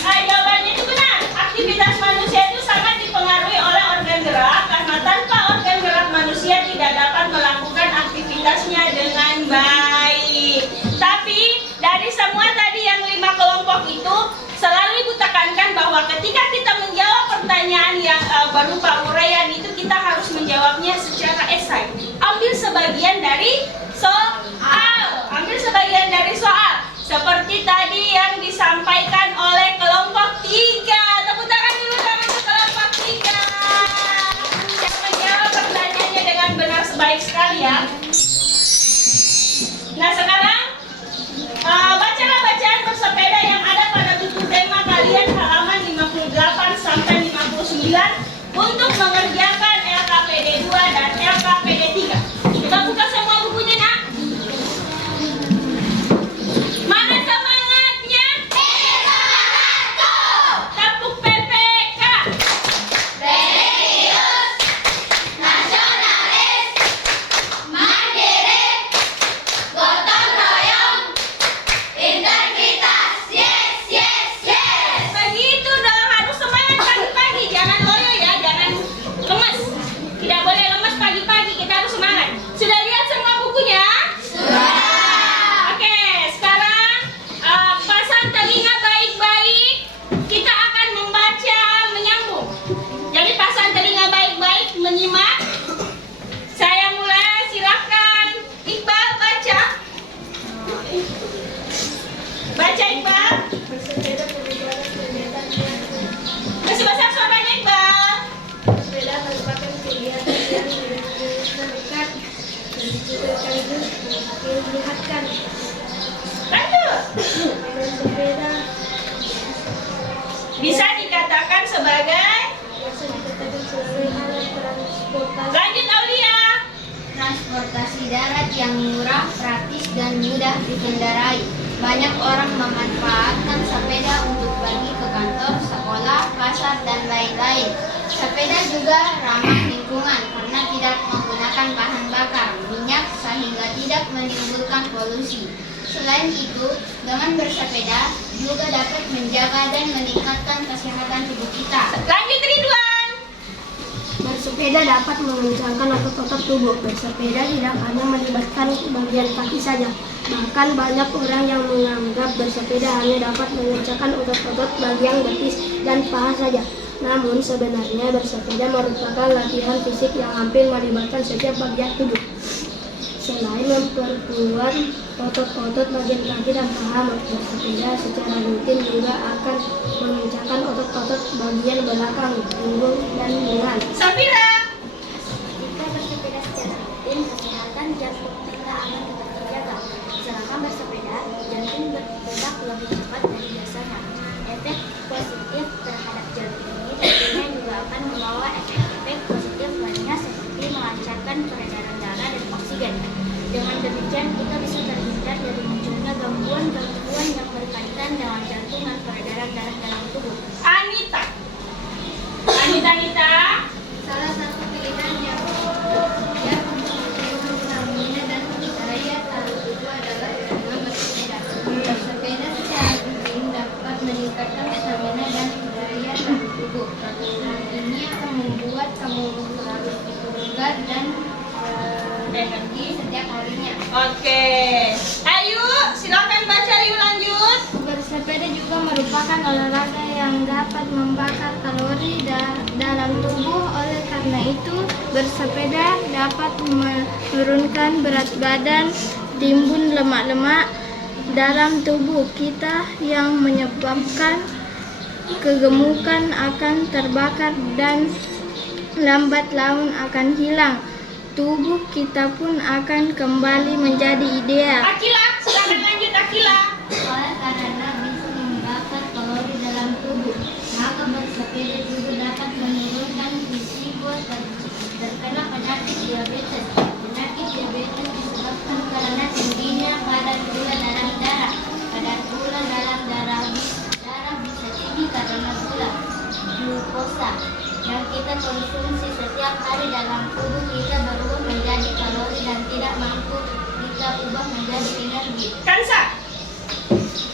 jawabannya itu benar. Aktivitas manusia itu sangat dipengaruhi oleh organ gerak karena tanpa organ gerak manusia tidak dapat melakukan aktivitasnya dengan baik. Tapi dari semua tadi yang 5 kelompok itu selalu ibu tekankan bahwa ketika kita menjawab pertanyaan yang berupa uraian itu kita harus menjawabnya secara esai. Ambil sebagian dari soal. Ambil sebagian dari soal. Seperti tadi yang disampaikan oleh kelompok 3. Tepuk tangan dulu dong untuk kelompok 3. Yang menjawab pertanyaannya dengan benar sebaik sekali ya. Nah sekarang bacalah bacaan bersepeda yang ada pada buku tema kalian halaman 58 sampai 59 untuk mengerjakan LKPD 2 dan LKPD 3. Kita buka semua bukunya nak. Mana semangatnya? Tepuk PPK. Religius, nasionalis, bersepeda Bisa dikatakan sebagai lanjut Aulia. transportasi darat yang murah, praktis, dan mudah dikendarai. Banyak orang memanfaatkan sepeda untuk pergi ke kantor, sekolah, pasar, dan lain-lain. Sepeda juga ramah lingkungan karena tidak menggunakan bahan bakar minyak sehingga tidak menimbulkan polusi. Selain itu, dengan bersepeda juga dapat menjaga dan meningkatkan kesehatan tubuh kita. Lanjut Ridwan. Bersepeda dapat mengencangkan otot-otot tubuh. Bersepeda tidak hanya melibatkan bagian kaki saja. Bahkan banyak orang yang menganggap bersepeda hanya dapat mengencangkan otot-otot bagian betis dan paha saja. Namun sebenarnya bersepeda merupakan latihan fisik yang hampir melibatkan setiap bagian tubuh. Selain memperkuat otot-otot bagian kaki dan paha, bersepeda secara rutin juga akan mengencangkan otot-otot bagian belakang, punggung, dan lengan. Safira. Jika bersepeda secara rutin, kesehatan jantung kita akan tetap terjaga. Selama bersepeda, jantung berdetak lebih cepat dari biasanya. Efek positif terhadap jantung ini tentunya juga akan membawa efek positif lainnya seperti melancarkan peredaran darah dan oksigen. Dengan demikian, kita bisa terhindar dari munculnya gangguan-gangguan yang berkaitan dengan jantung dan peredaran darah dalam tubuh. Anita. Anita. Salah satu pilihan yang memperoleh stamina dan daya tahan tubuh adalah dengan bersepeda. Bersepeda secara rutin dapat meningkatkan stamina dan daya tahan tubuh. Hal ini akan membuat kamu harus bugar dan energi setiap harinya. Oke. Ayo, silakan baca yuk lanjut. Bersepeda juga merupakan olahraga yang dapat membakar kalori dalam tubuh. Oleh karena itu, bersepeda dapat menurunkan berat badan, timbun lemak-lemak dalam tubuh kita yang menyebabkan kegemukan akan terbakar dan lambat laun akan hilang. Tubuh kita pun akan kembali menjadi ideal. Akila, silakan lanjut Akila. Oleh karena bisa membakar kalori dalam tubuh, maka bersepeda juga dapat menurunkan risiko terkena penyakit diabetes. Penyakit diabetes disebabkan karena tingginya kadar gula dalam darah. Kadar gula dalam darah bisa tinggi karena gula glukosa yang kita konsumsi setiap hari dalam tubuh kita berubah menjadi kalori dan tidak mampu kita ubah menjadi energi. Kansa.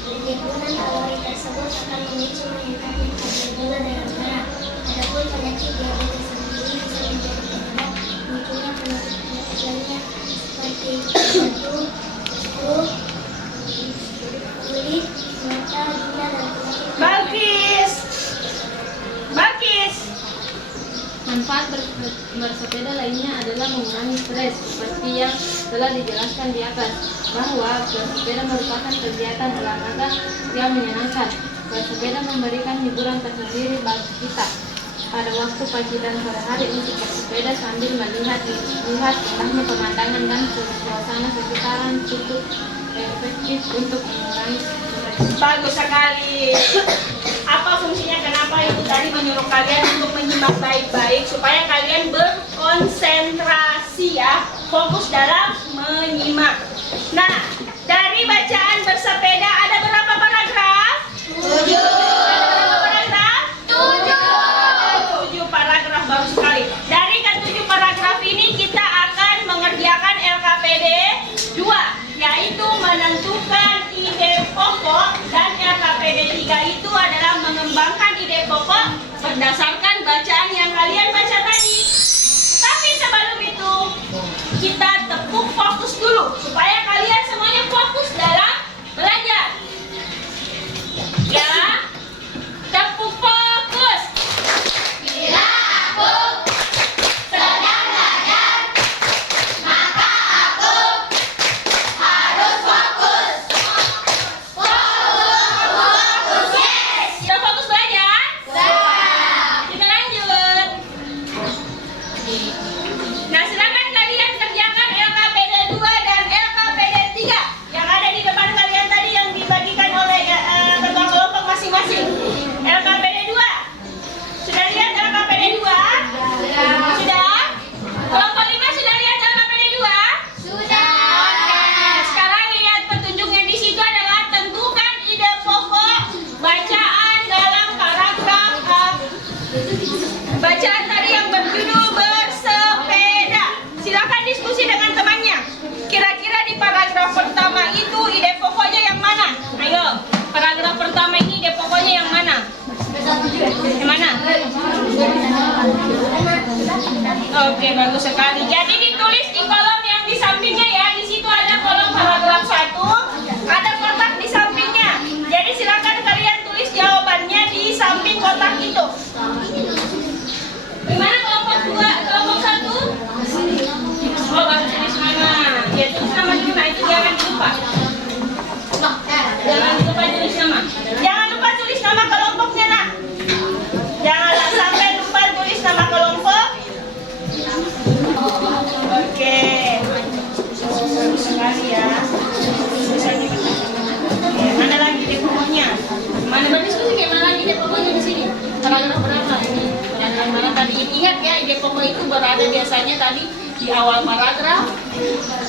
Penimbunan kalori tersebut akan memicu meningkatnya kadar gula dalam darah. Adapun penyakit diabetes sendiri bisa menjadi penyebab munculnya penyakit lainnya seperti jantung, stroke, kulit, mata, gula, dan penyakit. Balkis. Manfaat bersepeda lainnya adalah mengurangi stres, seperti yang telah dijelaskan di atas, bahwa bersepeda merupakan kegiatan olahraga yang menyenangkan. Bersepeda memberikan hiburan tersendiri bagi kita. Pada waktu pagi dan sore hari untuk bersepeda sambil melihat indahnya pemandangan dan suasana sekitaran cukup efektif untuk mengurangi stres. Bagus sekali. Apa fungsinya? Kenapa ibu tadi menyuruh kalian untuk menyimak baik-baik supaya kalian berkonsentrasi ya, fokus dalam menyimak. Nah, dari bacaan bersepeda ada berapa paragraf? 7. Ada berapa paragraf? 7 paragraf, bagus sekali. Dari ke-7 paragraf ini kita akan mengerjakan LKPD 2, yaitu menentukan ide pokok, dan LKPD 3 itu adalah mengembangkan ide pokok berdasarkan bacaan yang kalian baca tadi. Tapi sebelum itu, kita tepuk fokus dulu supaya kalian semuanya fokus dalam belajar. Oke, bagus sekali. Jadi ditulis di kolom yang di sampingnya ya. Di situ ada kolom paragraf 1, ada kotak di sampingnya. Jadi silakan kalian tulis jawabannya di samping kotak itu. Gimana kelompok 2, kelompok 1? Oh, baru tulis nama. Ya, tulis nama dulu, nah itu jangan lupa. Jangan lupa tulis nama. Jangan lupa tulis nama kelompoknya, nak. Jangan sampai lupa tulis nama kelompok. Oke. Bagus sekali ya. Oke, mana lagi deh pokoknya? Mana berdiskusi kayak mana lagi deh pokoknya di sini? Paragraf berapa ini? Paragraf mana tadi? Ingat ya, ide pokok itu berada biasanya tadi di awal paragraf,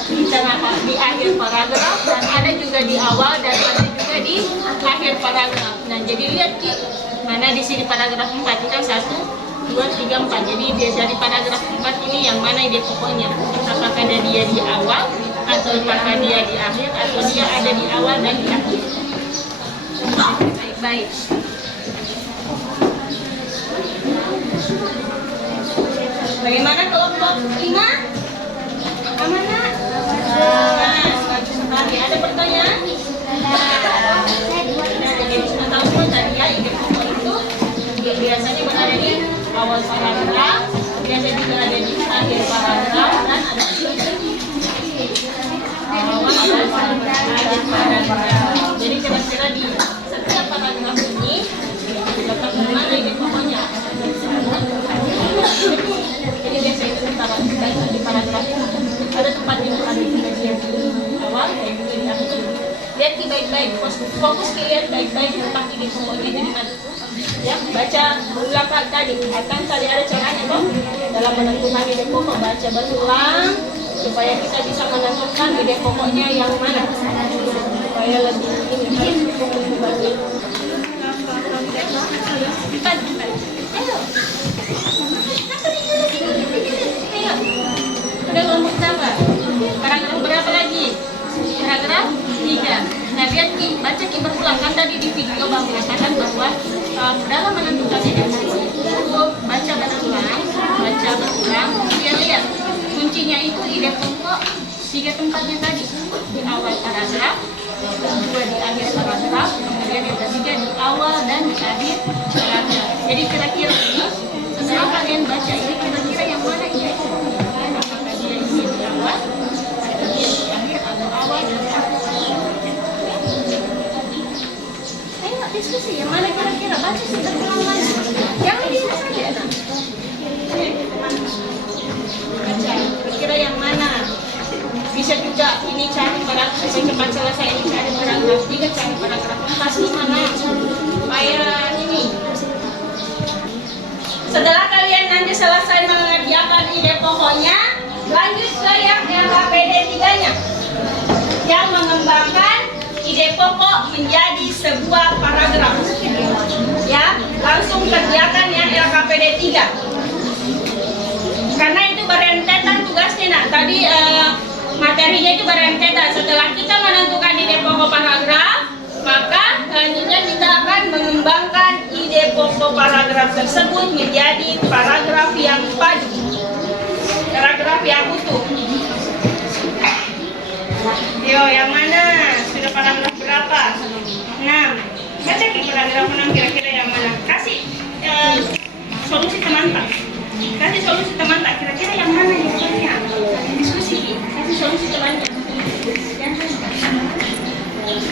di tengah, di akhir paragraf, dan ada juga di awal dan ada juga di akhir paragraf. Nah, jadi lihat Ki, mana di sini paragraf 4 kan 1, 2, 3, 4. Jadi dari paragraf 4 ini yang mana ide pokoknya? Apakah ada dia di awal, atau apakah dia di akhir, atau dia ada di awal dan di akhir? Baik-baik. Bagaimana kelompok 5? Amanah? Bagus sekali. Ada pertanyaan? Jadi sudah tahu semua tadi ya, ide pokok itu biasanya berada di awal paragraf, biasanya juga ada di akhir paragraf, dan ada di awal dan akhir paragraf. Jadi kira-kira di setiap paragraf ini letak di mana ide pokoknya? Jadi biasa itu di paragraf itu ada tempat yang ada di bagian awal dan juga di akhir. Lihat baik-baik, fokus lihat baik-baik tentang ide pokoknya jadi mana. Ya, baca ulang tadi. Akan tadi ada caranya kok dalam menentukan ide pokok, baca berulang supaya kita bisa menentukan ide pokoknya yang mana. Supaya lebih ini bagus. Udah kelompok berapa? Paragraf berapa lagi? Paragraf 3. Nah, lihat Ki, baca Ki berulang. Kan tadi di video Bang mengatakan bahwa dalam menentukan ide pokok itu baca berulang. Kemudian lihat kuncinya itu ide pokok 3 tempatnya tadi, di awal paragraf, 2 di akhir paragraf, kemudian yang ketiga di awal dan di akhir paragraf. Jadi kira-kira ini setelah kalian baca ini kira-kira yang mana ide pokoknya? Apakah dia ini di awal, atau dia di akhir, atau awal dan akhir? Ayo diskusi, yang mana kira-kira? Baca sudah ulang lagi. Jangan diam saja. Baca, kira-kira yang mana? Bisa juga ini cari paragraf, bisa cepat selesai ini cari paragraf 3, cari paragraf 4, di mana? Supaya ini. Setelah kalian nanti selesai mengerjakan ide pokoknya, lanjut ke yang LKPD 3-nya. Yang mengembangkan ide pokok menjadi sebuah paragraf. Ya, langsung kerjakan yang LKPD 3. Karena itu berentetan tugasnya. Nah, tadi materinya itu berentetan. Setelah kita menentukan ide pokok paragraf, maka selanjutnya kita akan mengembangkan ide pokok paragraf tersebut menjadi paragraf yang padu, paragraf yang utuh. Yo, yang mana? Sudah paragraf berapa? 6. Baca Ki paragraf 6 kira-kira yang mana? Kasih solusi teman-teman. Kasih solusi teman-teman. Kira-kira yang mana yang banyak? Diskusi. Kasih solusi temannya.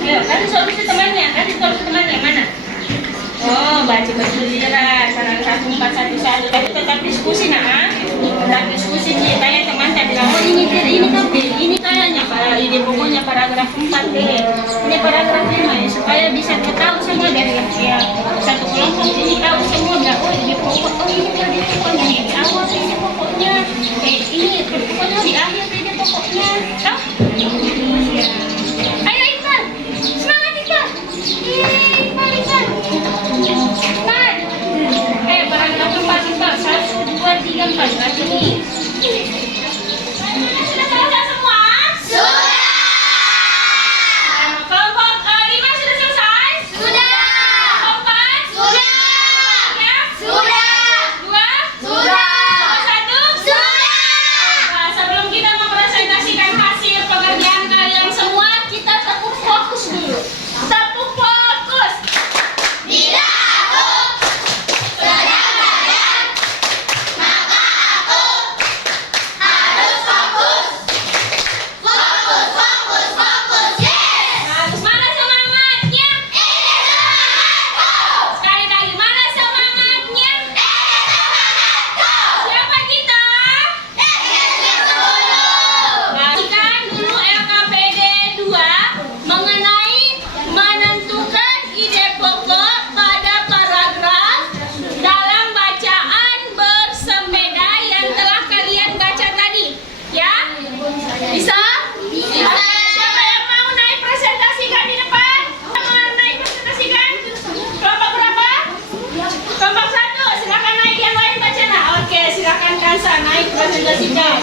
Ayo, kasih solusi temannya. Kasih solusi temannya mana? Oh, baca bergiliran. Paragraf 411. Tapi tetap diskusi, nah. Tetap diskusi. Tanya teman tadi. Oh, ini kayaknya ide pokoknya paragraf 4 deh. Ini paragraf 5 ya, supaya bisa tahu semua dari yang satu kelompok ini tahu semua. Oh, ide pokok. Oh, ini ide pokoknya di awal ide pokoknya. Ini pokoknya di akhir ide pokoknya. Tahu? Ayo Iqbal, semangat Iqbal. Iqbal. Semangat. Paragraf 4 Iqbal. 1, 2, 3, 4. Berarti ini. Sudah selesai semua? Sudah. Kelompok 5 sudah selesai? Sudah. presentasikan.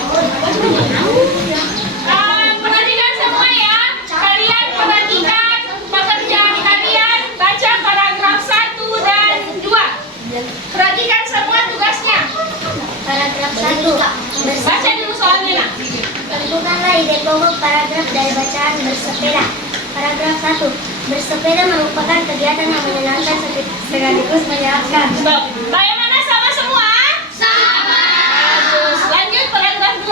Perhatikan semua ya. Kalian perhatikan pekerjaan kalian. Baca paragraf 1 dan 2. Perhatikan semua tugasnya. Paragraf 1. Baca dulu soalnya nak. Tentukanlah ide pokok paragraf dari bacaan bersepeda. Paragraf 1. Bersepeda merupakan kegiatan yang menyenangkan sekaligus menyenangkan. Stop. Bagaimana sama semua? Sama. Bagus. Lanjut paragraf 2.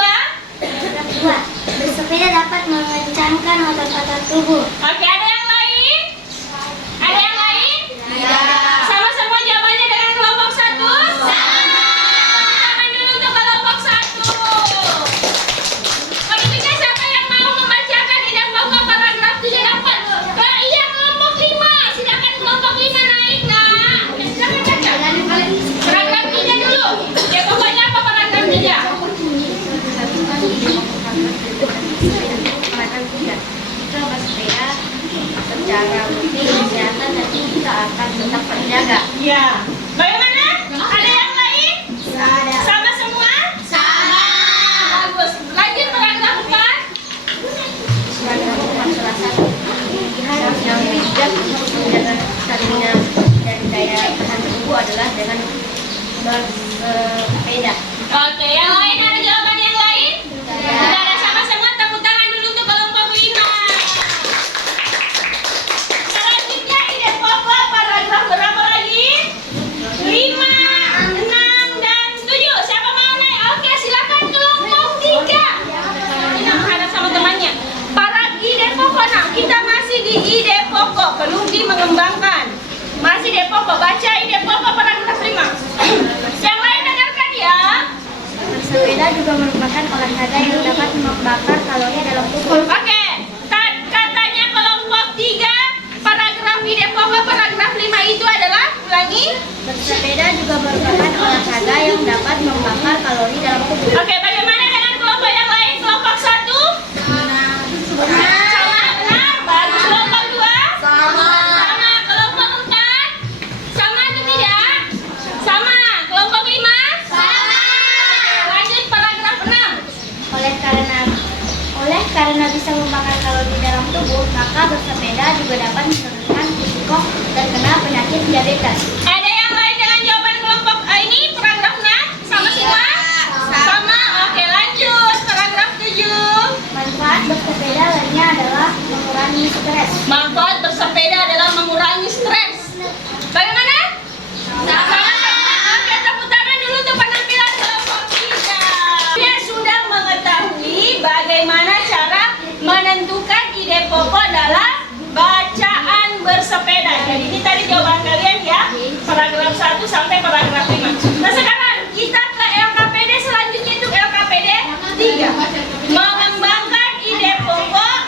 Paragraf 2. Bersepeda dapat mengencangkan otot-otot tubuh. Oke, ada yang lain? Ada yang lain? Sama semua jawabannya dengan kelompok 1? Sama. Tangan dulu untuk kelompok 1. Berikutnya siapa yang mau membacakan ide pokok paragraf 7 dan 4? Iya, kelompok 5. Silakan kelompok 5 naik, nak. Silakan baca. Paragraf 3 dulu. Ide pokoknya apa paragraf 3? Jika bersepeda secara rutin, kesehatan dan kita akan tetap terjaga. Ya. Bagaimana? Ada yang lain? Ada. Sama semua? Sama. Bagus. Lanjut paragraf 4. Paragraf 4 salah satu pilihan yang bijak untuk menjaga stamina dan daya tahan tubuh adalah dengan bersepeda. Oke, yang lain ada jawaban yang lain? Tidak ada. Sama semua tepuk tangan dulu untuk kelompok 5. Selanjutnya ide pokok paragraf berapa lagi? 5, 6, dan 7. Siapa mau naik? Oke, silakan kelompok 3. Ini menghadap sama temannya. Para ide pokok, nah kita masih di ide pokok, belum mengembangkan. Masih ide pokok, baca ide pokok paragraf 5. Yang lain dengarkan ya. Bersepeda juga merupakan olahraga yang dapat membakar kalori dalam tubuh. Oke, katanya kelompok 3, paragraf ide pokok paragraf 5 itu adalah, ulangi. Bersepeda juga merupakan olahraga yang dapat membakar kalori dalam tubuh. Oke, bagaimana dengan kelompok yang lain? Kelompok 1? Sama, benar. Bagus. Kelompok 2? Sama. Kelompok 4? Sama atau tidak? Sama. Kelompok 5? Sama. Lanjut paragraf 6. Oleh karena bisa membakar kalori dalam tubuh, maka bersepeda juga dapat menurunkan risiko terkena penyakit diabetes. Ada yang lain dengan jawaban kelompok ini? Paragraf 6? Sama semua? Sama. Oke, lanjut. Paragraf 7. Manfaat bersepeda lainnya adalah mengurangi stres. Manfaat bersepeda adalah mengurangi stres. Bagaimana? Sama-sama. Oke, tepuk tangan dulu untuk penampilan kelompok 3. Dia sudah mengetahui bagaimana cara menentukan ide pokok dalam bacaan bersepeda. Jadi ini tadi jawaban kalian ya. Paragraf 1 sampai paragraf 5. Nah, sekarang kita ke LKPD selanjutnya, untuk LKPD 3. Mengembangkan ide pokok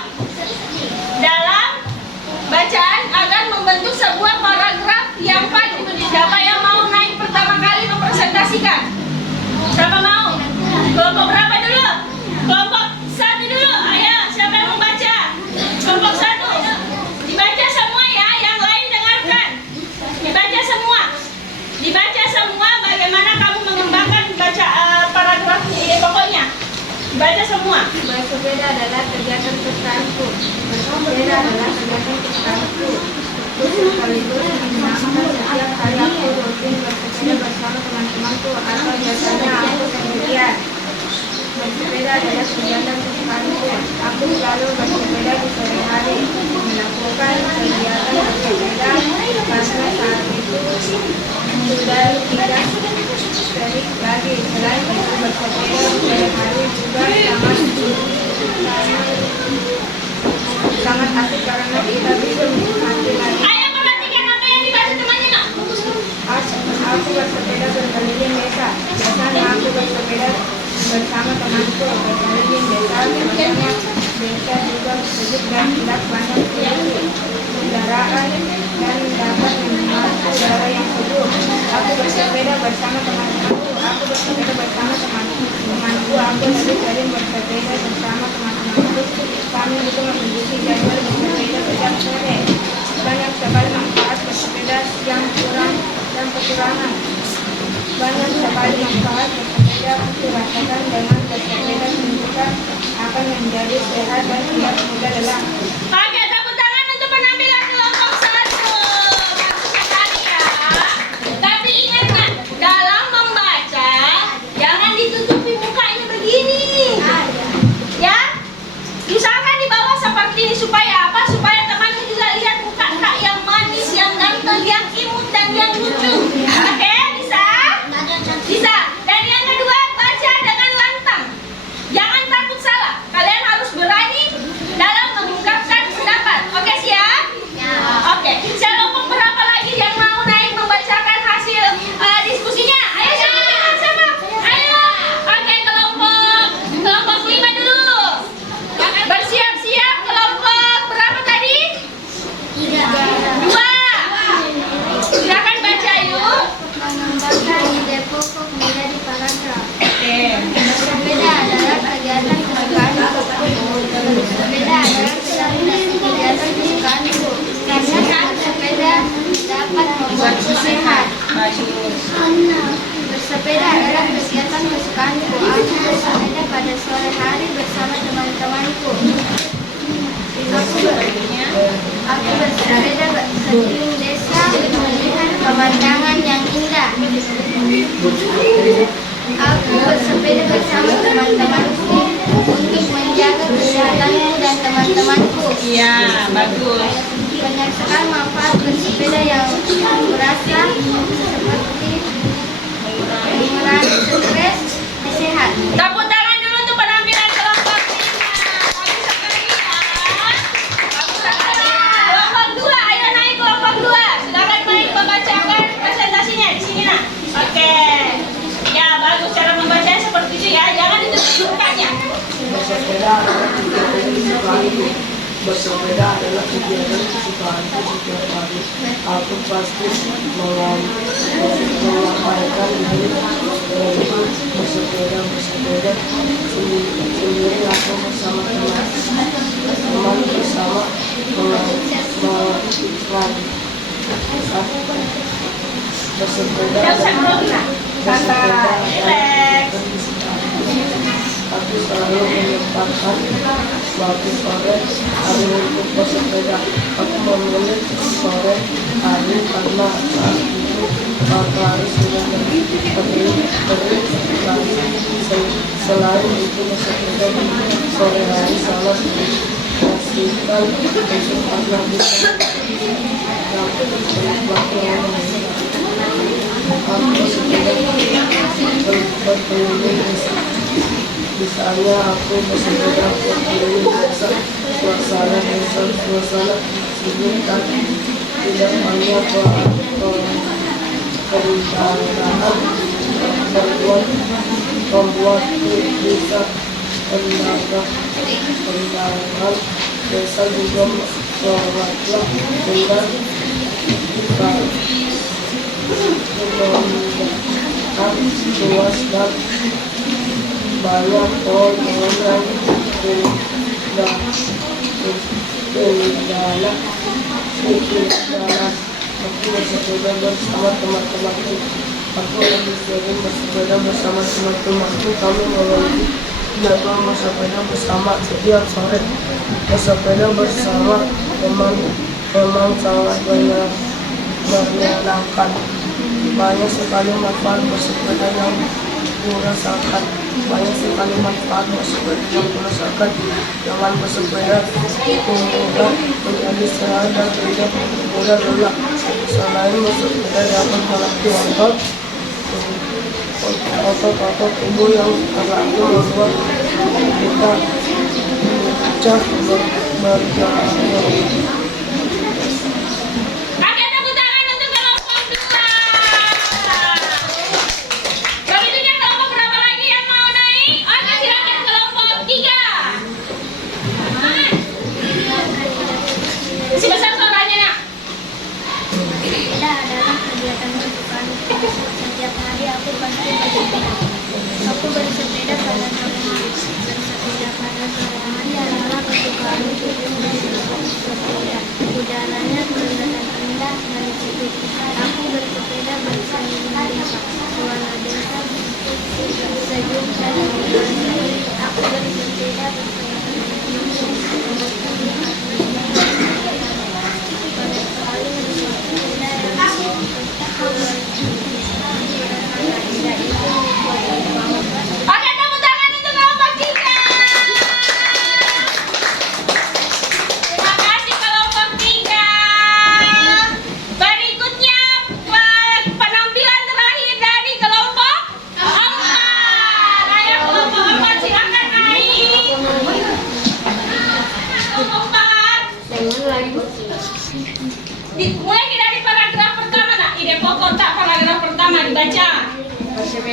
dalam bacaan agar membentuk sebuah paragraf yang valid. Siapa yang mau naik pertama kali mempresentasikan? Siapa mau? Kelompok berapa dulu? Kelompok 1 dulu. Ayo, siapa yang mau baca? Kelompok 1. Dibaca semua ya, yang lain dengarkan. Dibaca semua. Dibaca semua bagaimana kamu mengembangkan baca paragraf ide pokoknya. Dibaca semua. Bersepeda adalah kegiatan kesukaanku. Bersepeda adalah kegiatan kesukaanku. Sekaligus menyenangkan. Setiap kali aku rutin bersepeda bersama teman-temanku atau biasanya aku sendirian. Bersepeda adalah kegiatan kesukaanku. Aku selalu bersepeda di sore hari, melakukan kegiatan bersepeda karena saat itu sudah tidak terik lagi. Selain itu bersepeda di sore hari juga sangat asik karena kita bisa menikmati lagi. Ayo perhatikan apa yang dibaca temannya nak. Aku bersepeda berkeliling desa. Biasanya aku bersepeda bersama temanku berkeliling desa. Biasanya desa juga sejuk dan tidak banyak kendaraan dan dapat menikmati udara yang sejuk. Aku bersepeda bersama teman-temanku. Aku bersepeda bersama teman-temanku. Aku sering bersepeda bersama teman-temanku. Kami juga mengikuti jadwal bersepeda setiap sore. Banyak sekali manfaat bersepeda yang kurang dan kekurangan. Banyak sekali manfaat bersepeda manusia dirasakan dengan bersepeda menunjukkan akan menjadi sehat dan tidak mudah lelah. Oke, tepuk tangan untuk penampilan kelompok 1. Bagus sekali ya. Tapi ingatlah, dalam membaca jangan ditutupi mukanya begini. Ya, misalkan di bawah seperti ini supaya apa? Supaya teman juga lihat muka kak yang manis, yang ganteng, yang imut dan yang lucu. Oke, bisa? Bisa. Dan yang kedua, baca dengan lantang. Jangan takut salah. Kalian harus berani dalam mengungkapkan pendapat. Oke, siap? Oke. Kelompok berapa lagi yang mau naik membacakan hasil diskusinya? Ayo sama-sama. Ayo. Oke, kelompok 5 dulu. Bersiap-siap. Kelompok berapa tadi? 2. Silakan baca yuk. Mengembangkan ide pokok menjadi paragraf. Oke. Bersepeda adalah kegiatan kesukaanku. Bersepeda adalah kegiatan kesukaanku. Karena bersepeda dapat membuatku sehat. Bersepeda adalah kegiatan kesukaanku. Aku bersepeda pada sore hari bersama teman-temanku. Aku bersepeda keliling desa melihat pemandangan yang indah. Aku bersepeda bersama teman-temanku untuk menjaga kesehatanku dan teman-temanku. Iya, bagus. Banyak sekali manfaat bersepeda yang berasa seperti mengurangi stres, sehat. Tepuk tangan dulu untuk penampilan kelompok 5. Bagus sekali ya. Bagus sekali. Kelompok 2, ayo naik kelompok 2. Silakan naik membacakan presentasinya di sini nak. Oke. Ya, bagus cara membacanya seperti itu ya. Jangan ditutup mukanya. Bersepeda adalah kegiatan kesukaanku. Bersepeda adalah kegiatan kesukaanku setiap hari. Aku pasti menyampaikan diri untuk bersepeda sendiri aku bersama teman bersama bersepeda aku selalu menyempatkan waktu sore hari untuk bersepeda. Aku memilih sore hari karena saat itu matahari sudah terik. Selain itu bersepeda di sore hari sangat mengasihkan untuk karena bisa menikmati aku bersepeda berkeliling misalnya aku bersepeda berkeliling desa, suasana sibuk dan tidak hanya keindahan membuatku bisa pendangan desa juga sholatlah dengan luas dan banyak orang aku bersepeda bersama teman-temanku. Aku lebih sering bersepeda bersama teman-temanku. Kami memiliki jadwal bersepeda bersama setiap sore. Bersepeda bersama teman memang sangat menyenangkan. Banyak sekali manfaat bersepeda yang kurasakan. Banyak sekali manfaat bersepeda yang kurasakan. Dengan bersepeda mudah menjadi sehat dan tidak mudah lelah. Selain bersepeda dapat melatih otot tubuh yang teratur membuat kita mudah berjalan. Sebesar suaranya nak. Bersepeda adalah kegiatan kesukaanku. Setiap hari aku pasti bersepeda. Aku bersepeda pada sore hari. Bersepeda pada sore hari adalah kesukaanku. Bersepeda udaranya terlihat indah dan sejuk. Aku bersepeda bersama desa. Suara desa sejuk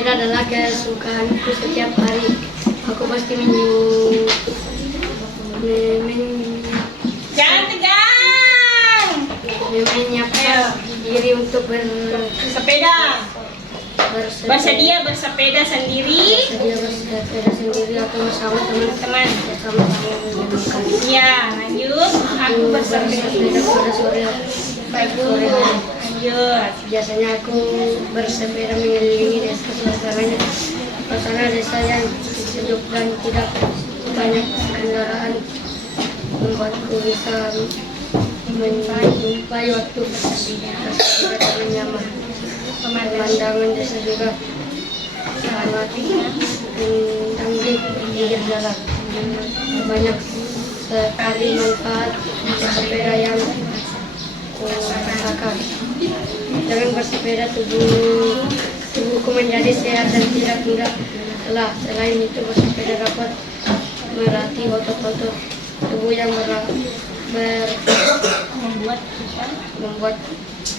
bersepeda adalah kesukaanku setiap hari. Aku pasti Jangan tegang. menyiapkan diri untuk Sepeda. Bersedia bersepeda sendiri. bersepeda sendiri atau bersama teman-teman. Ya, lanjut. Aku bersepeda. pada sore Bagus. Lanjut. Biasanya aku bersepeda mengelilingi desa suasananya. Suasana desa yang sejuk dan tidak banyak kendaraan membuatku bisa menjumpai waktu bersepeda dengan nyaman. Pemandangan desa juga sangat indah di pinggir jalan. Banyak sekali manfaat bersepeda yang rasakan. Dengan bersepeda tubuhku menjadi sehat dan tidak mudah lelah. Selain itu bersepeda dapat melatih otot-otot tubuh yang membuat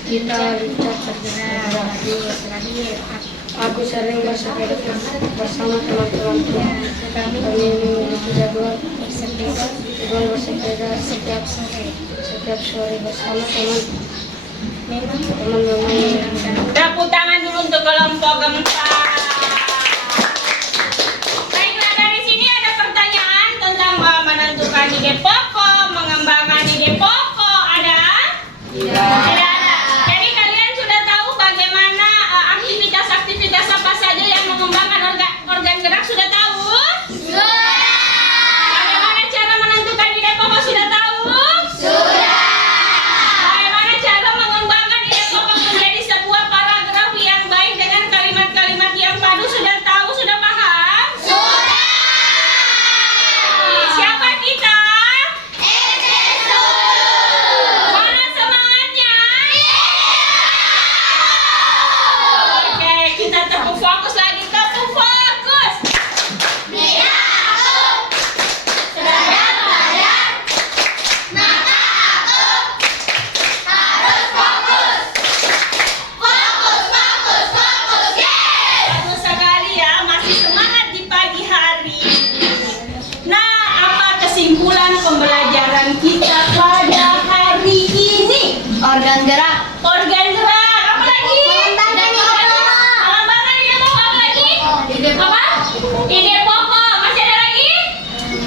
kita lincah bergerak. Aku sering bersepeda bersama teman-temanku. Kami memiliki jadwal bersepeda setiap sore bersama teman-teman. Tepuk tangan dulu untuk kelompok keempat. Baiklah, dari sini ada pertanyaan tentang menentukan ide pokok, mengembangkan ide pokok. Ada? Tidak ada. Jadi kalian sudah tahu bagaimana aktivitas apa saja yang mengembangkan organ gerak, sudah tahu? Bagaimana cara menentukan ide pokok, sudah tahu? Bagaimana cara mengembangkan ide pokok menjadi sebuah paragraf yang baik dengan kalimat-kalimat yang padu, sudah tahu, sudah paham? Siapa kita? Mana semangatnya? Oke, kita tepuk fokus lagi, tepuk fokus. Bagus sekali ya, masih semangat di pagi hari. Nah, apa kesimpulan pembelajaran kita pada hari ini? Organ gerak. Organ gerak, apa lagi? Pengembangan ide pokok, apa lagi? Apa? Ide pokok, masih ada lagi?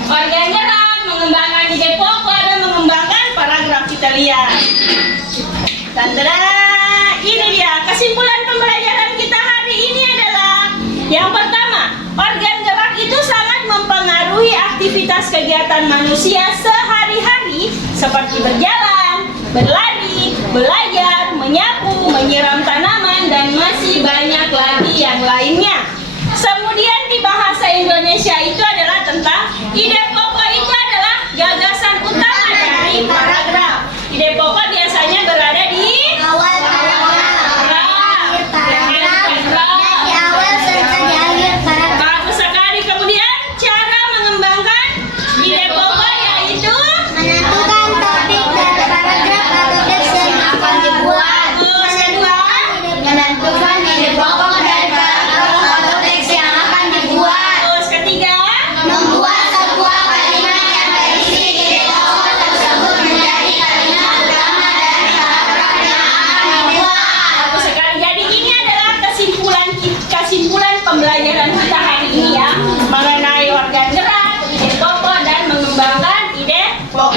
Organ gerak, mengembangkan ide pokok, dan mengembangkan paragraf, kita lihat. Tantara, ini dia kesimpulan pembelajaran kita hari ini adalah yang pertama, organ gerak itu sangat mempengaruhi aktivitas kegiatan manusia sehari-hari seperti berjalan, berlari, belajar, menyapu, menyiram tanaman, dan masih banyak lagi yang lainnya. Kemudian di bahasa Indonesia itu adalah tentang ide pokok, itu adalah gagasan utama dari paragraf. Ide pokok biasanya berada di Awal bagus sekali. Kemudian cara mengembangkan ide pokok yaitu menentukan topik dari paragraf atau teks yang akan dibuat. bagus. Kedua, Menentukan ide pokok dari paragraf atau teks yang akan dibuat. bagus. Ketiga, Membuat sebuah kalimat yang berisi ide pokok tersebut menjadi kalimat utama dari paragraf yang akan dibuat. bagus sekali. Jadi ini adalah kesimpulan pembelajaran kita hari ini ya, mengenai organ gerak, ide pokok, dan mengembangkan ide pokok.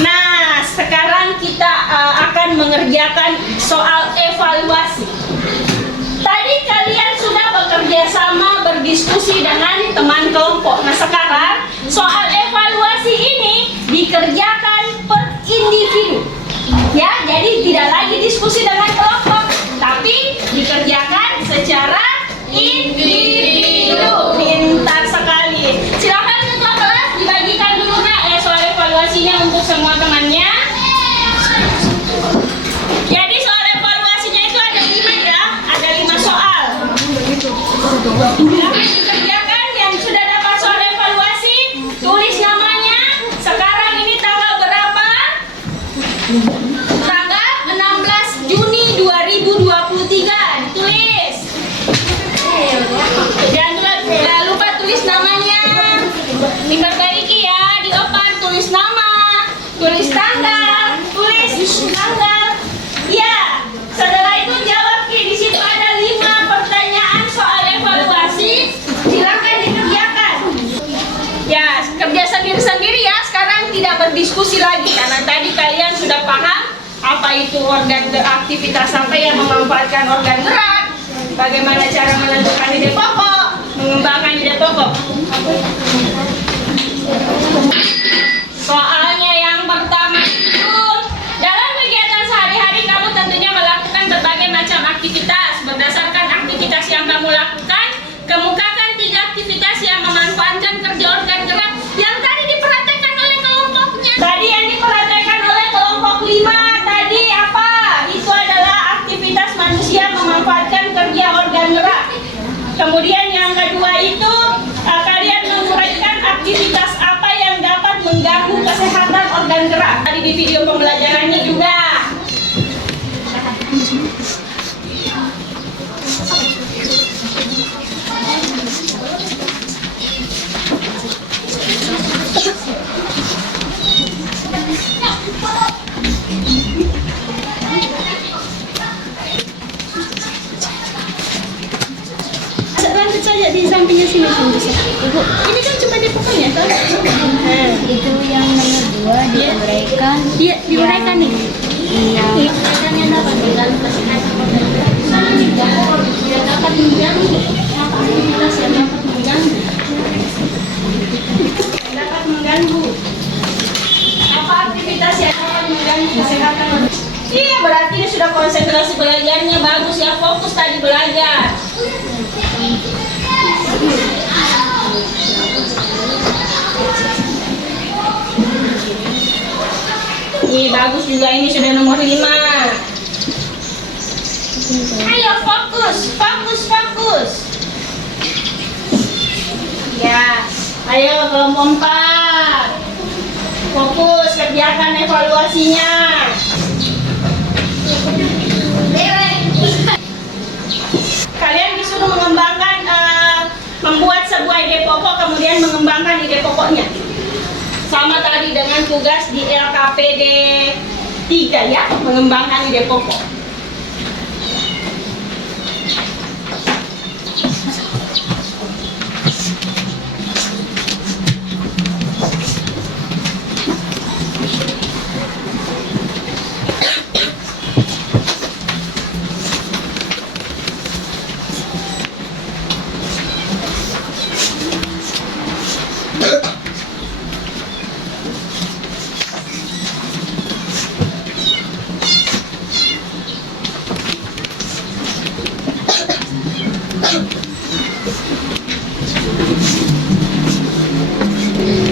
Nah, sekarang kita akan mengerjakan soal evaluasi. Tadi kalian sudah bekerja sama, berdiskusi dengan teman kelompok. Nah, sekarang soal evaluasi ini dikerjakan per individu. Ya, jadi tidak lagi diskusi dengan kelompok, tapi dikerjakan secara individu. Pintar sekali. Silakan ketua kelas dibagikan dulu soal evaluasinya untuk semua temannya. Jadi soal evaluasinya itu ada 5 ya, ada 5 soal. Silakan dikerjakan yang sudah dapat soal evaluasi, tulis namanya. Sekarang ini tanggal berapa? Tanggal 16 Juni Diperbaiki ya, diopan, tulis nama, tulis tanggal, tulis tanggal. Ya, setelah itu jawab Ki. Di situ ada 5 pertanyaan soal evaluasi. Silakan dikerjakan. Ya, kerja sendiri-sendiri ya. Sekarang tidak berdiskusi lagi karena tadi kalian sudah paham apa itu organ aktivitas apa yang memanfaatkan organ gerak, bagaimana cara menentukan ide pokok, mengembangkan ide pokok. Soalnya yang pertama itu, dalam kegiatan sehari-hari kamu tentunya melakukan berbagai macam aktivitas. Berdasarkan aktivitas yang kamu lakukan, kemukakan 3 aktivitas yang memanfaatkan kerja organ gerak yang tadi diperhatikan oleh kelompoknya. Tadi yang diperhatikan oleh kelompok 5 tadi apa? Itu adalah aktivitas manusia memanfaatkan kerja organ gerak. Kemudian yang kedua itu kalian menguraikan aktivitas apa yang dapat mengganggu kesehatan organ gerak. Tadi di video pembelajarannya juga. Lanjut saja di sampingnya sini. Ibu, ini kan cuma dipukanya kan? Itu yang nomor 2 diuraikan. Iya, diuraikan nih. Iya. Diuraikannya dapat mengganggu kesehatan organ gerak. Tidak dapat mengganggu aktivitas yang dapat mengganggu. Dapat mengganggu. Apa aktivitas yang dapat mengganggu kesehatan organ? Iya, berarti ini sudah konsentrasi belajarnya bagus ya, fokus tadi belajar. Ini bagus juga, ini sudah nomor 5. Ayo fokus, fokus, fokus. Ya, ayo kelompok 4. Fokus, kerjakan evaluasinya. Kalian disuruh mengembangkan, membuat sebuah ide pokok, kemudian mengembangkan ide pokoknya. Sama tadi dengan tugas di LKPD 3 ya, mengembangkan ide pokok.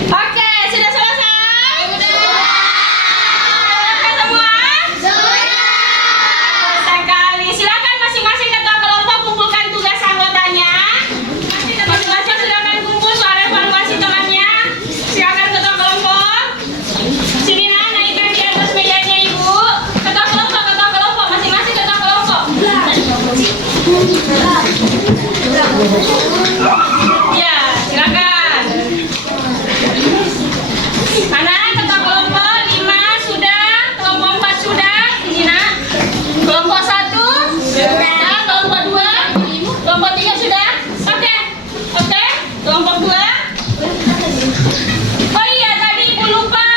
Oke, sudah selesai? Sudah semua? Sekali. Silakan masing-masing ketua kelompok kumpulkan tugas anggotanya. Masing-masing silakan kumpul soal evaluasi temannya. Silakan ketua kelompok. Sini naikkan di atas mejanya Ibu. Ketua kelompok, masing-masing ketua kelompok. Ya, silakan. Mana ketua kelompok 5 sudah, kelompok 4 sudah, ini nak. Kelompok 1 sudah, kelompok 2, kelompok 3 sudah. Oke, oke. Kelompok 2. Oh iya, tadi Ibu lupa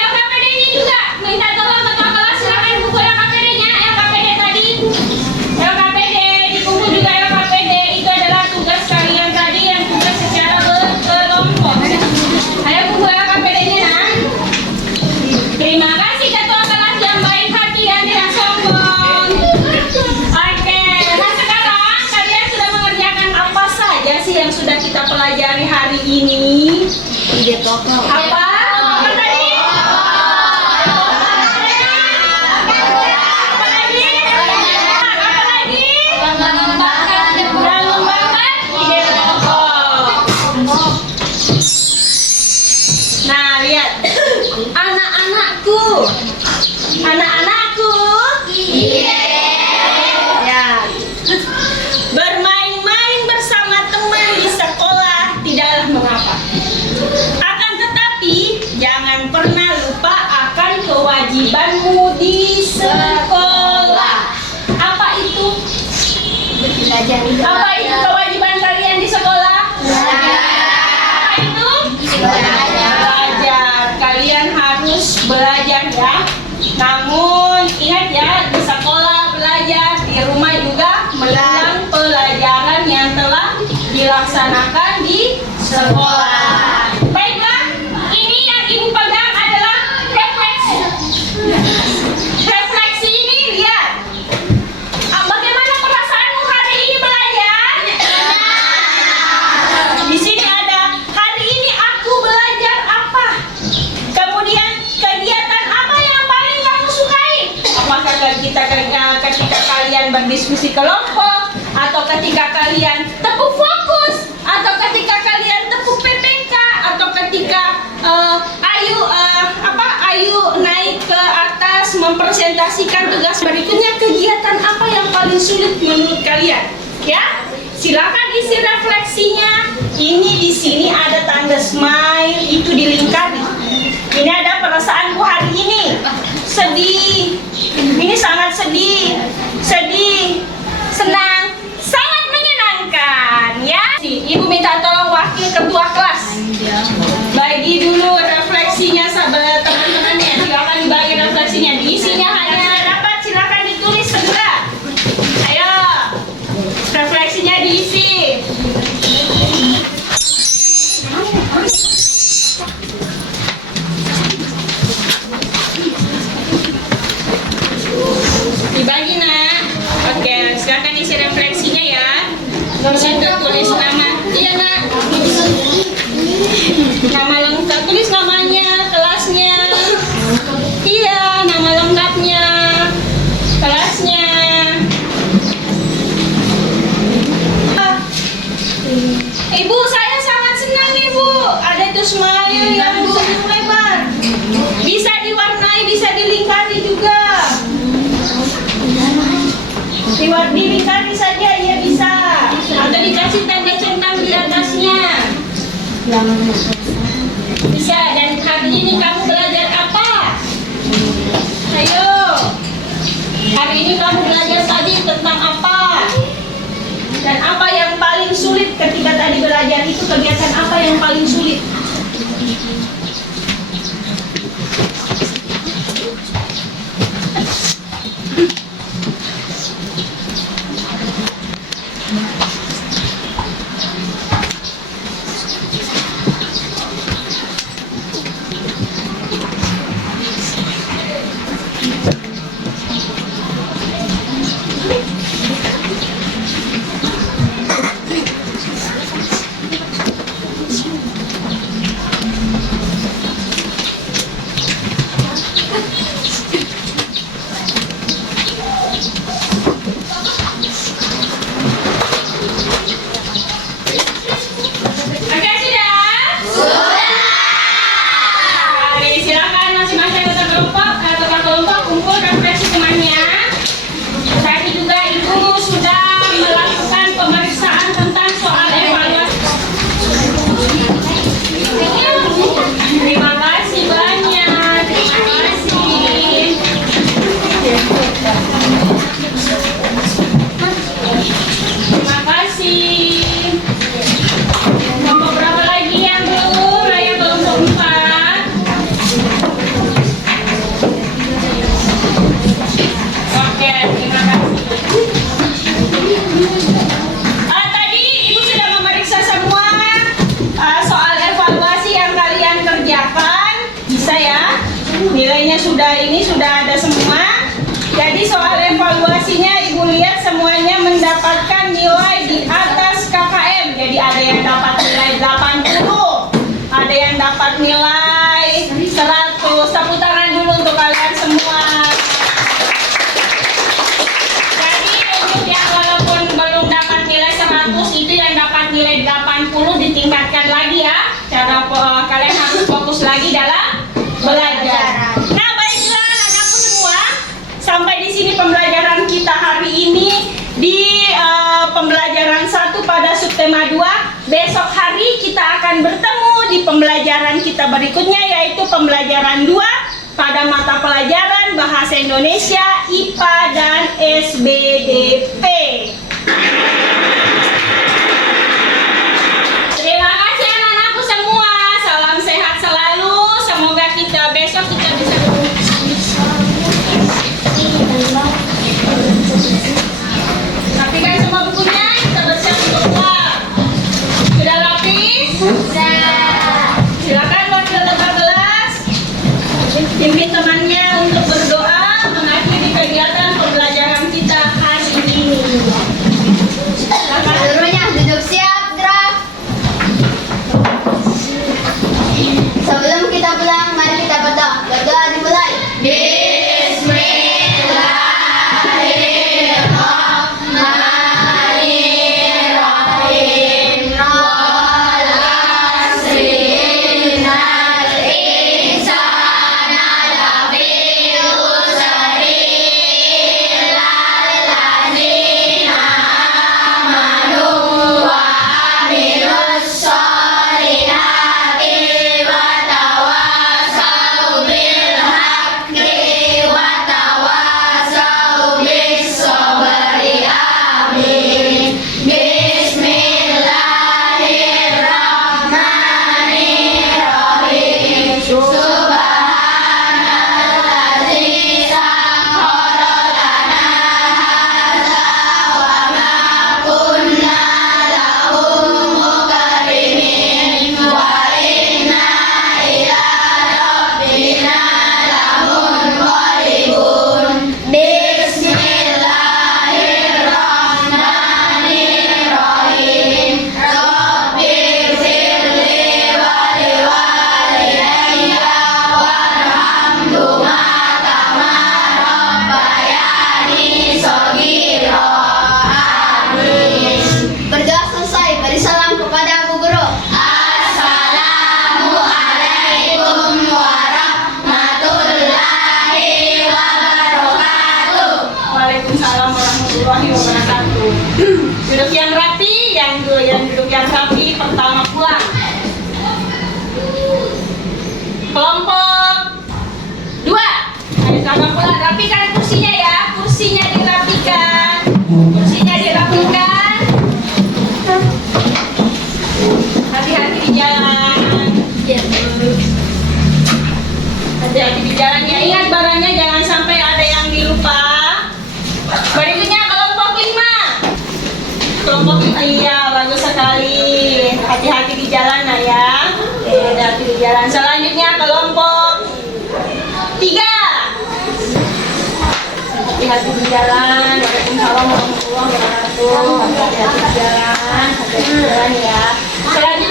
LKPD-nya juga. Minta tolong ketua kelas silakan buku LKPD-nya. LKPD tadi, LKPD dikumpul juga LKPD. Itu adalah tugas kalian tadi yang tugas secara berkelompok. Ayo buku LKPD-nya nak. Terima kasih ketua kelas yang baik hati dan tidak sombong. Oke, nah sekarang kalian sudah mengerjakan apa saja sih yang sudah kita pelajari hari ini? Ide pokok. Apa? Apa tadi? Apa lagi? Apa lagi? Mengembangkan ide pokok. Nah, lihat. Anak-anakku. Anak-anakku. Ya. Bermain-main bersama teman di sekolah tidaklah mengapa. Sekolah. Baiklah, ini yang Ibu pegang adalah refleksi. Refleksi ini lihat. Bagaimana perasaanmu hari ini belajar? Di sini ada hari ini aku belajar apa. Kemudian kegiatan apa yang paling kamu sukai? Apakah ketika kalian berdiskusi kelompok, atau ketika kalian tepuk fokus, atau ketika kalian tepuk PPK, atau ketika ayu naik ke atas mempresentasikan tugas berikutnya, kegiatan apa yang paling sulit menurut kalian? Ya, silakan isi refleksinya. Ini di sini ada tanda smile, itu dilingkari. Ini ada perasaanku hari ini. Sedih. Ini sangat sedih. Sedih. Senang. Sangat menyenangkan, ya. Ibu minta tolong wakil ketua kelas. Bagi dulu refleksinya sahabat teman-temannya. Silakan dibagi refleksinya. Diisinya hanya dapat, silakan ditulis segera. Ayo. Refleksinya diisi. Dibagi, Nak. Oke, silakan isi refleksinya ya. Situ tulis nama. Iya, Nak. Nama lengkap, tulis namanya, kelasnya. Iya, nama lengkapnya, kelasnya. Ibu, saya sangat senang, Ibu. Ada tuh smile yang senyum lebar. Bisa diwarnai, bisa dilingkari juga. Dilingkari saja, ya bisa. Atau dikasih tanda centang di atasnya. Bisa. Dan hari ini kamu belajar apa? Ayo. Hari ini kamu belajar tadi tentang apa? Dan apa yang paling sulit ketika tadi belajar itu, kegiatan apa yang paling sulit? Sudah ada semua. Jadi soal evaluasinya Ibu lihat semuanya mendapatkan nilai di atas KKM. Jadi ada yang dapat nilai 80, ada yang dapat nilai 100. Tepuk tangan dulu untuk kalian semua. Jadi untuk yang walaupun belum dapat nilai 100, itu yang dapat nilai 80 ditingkatkan lagi ya. Cara kalian harus fokus lagi dalam belajar. Sampai di sini pembelajaran kita hari ini di pembelajaran 1 pada subtema 2. Besok hari kita akan bertemu di pembelajaran kita berikutnya, yaitu pembelajaran 2 pada mata pelajaran Bahasa Indonesia, IPA, dan SBDP. Terima kasih anak-anakku semua. Salam sehat selalu. Semoga kita besok kita bisa rapikan semua bukunya, kita bersiap untuk keluar. Sudah rapi? warahmatullahi wabarakatuh. Duduk yang rapi, yang duduk yang rapi pertama pulang. Kelompok 2. Ayo sama pulang, rapikan kursinya ya. Kursinya dirapikan. Kursinya dirapikan. Hati-hati di jalan. Hati-hati di jalan ya. Ingat barangnya jangan sampai ada yang dilupa. Berikutnya kelompok 5. Kelompok 5, iya bagus sekali. Hati-hati di jalan nah ya. Hati-hati di jalan. Selanjutnya kelompok 3. Hati-hati di jalan. Waalaikumsalam warahmatullahi wabarakatuh. Hati-hati di jalan. Hati-hati di jalan ya. Selanjutnya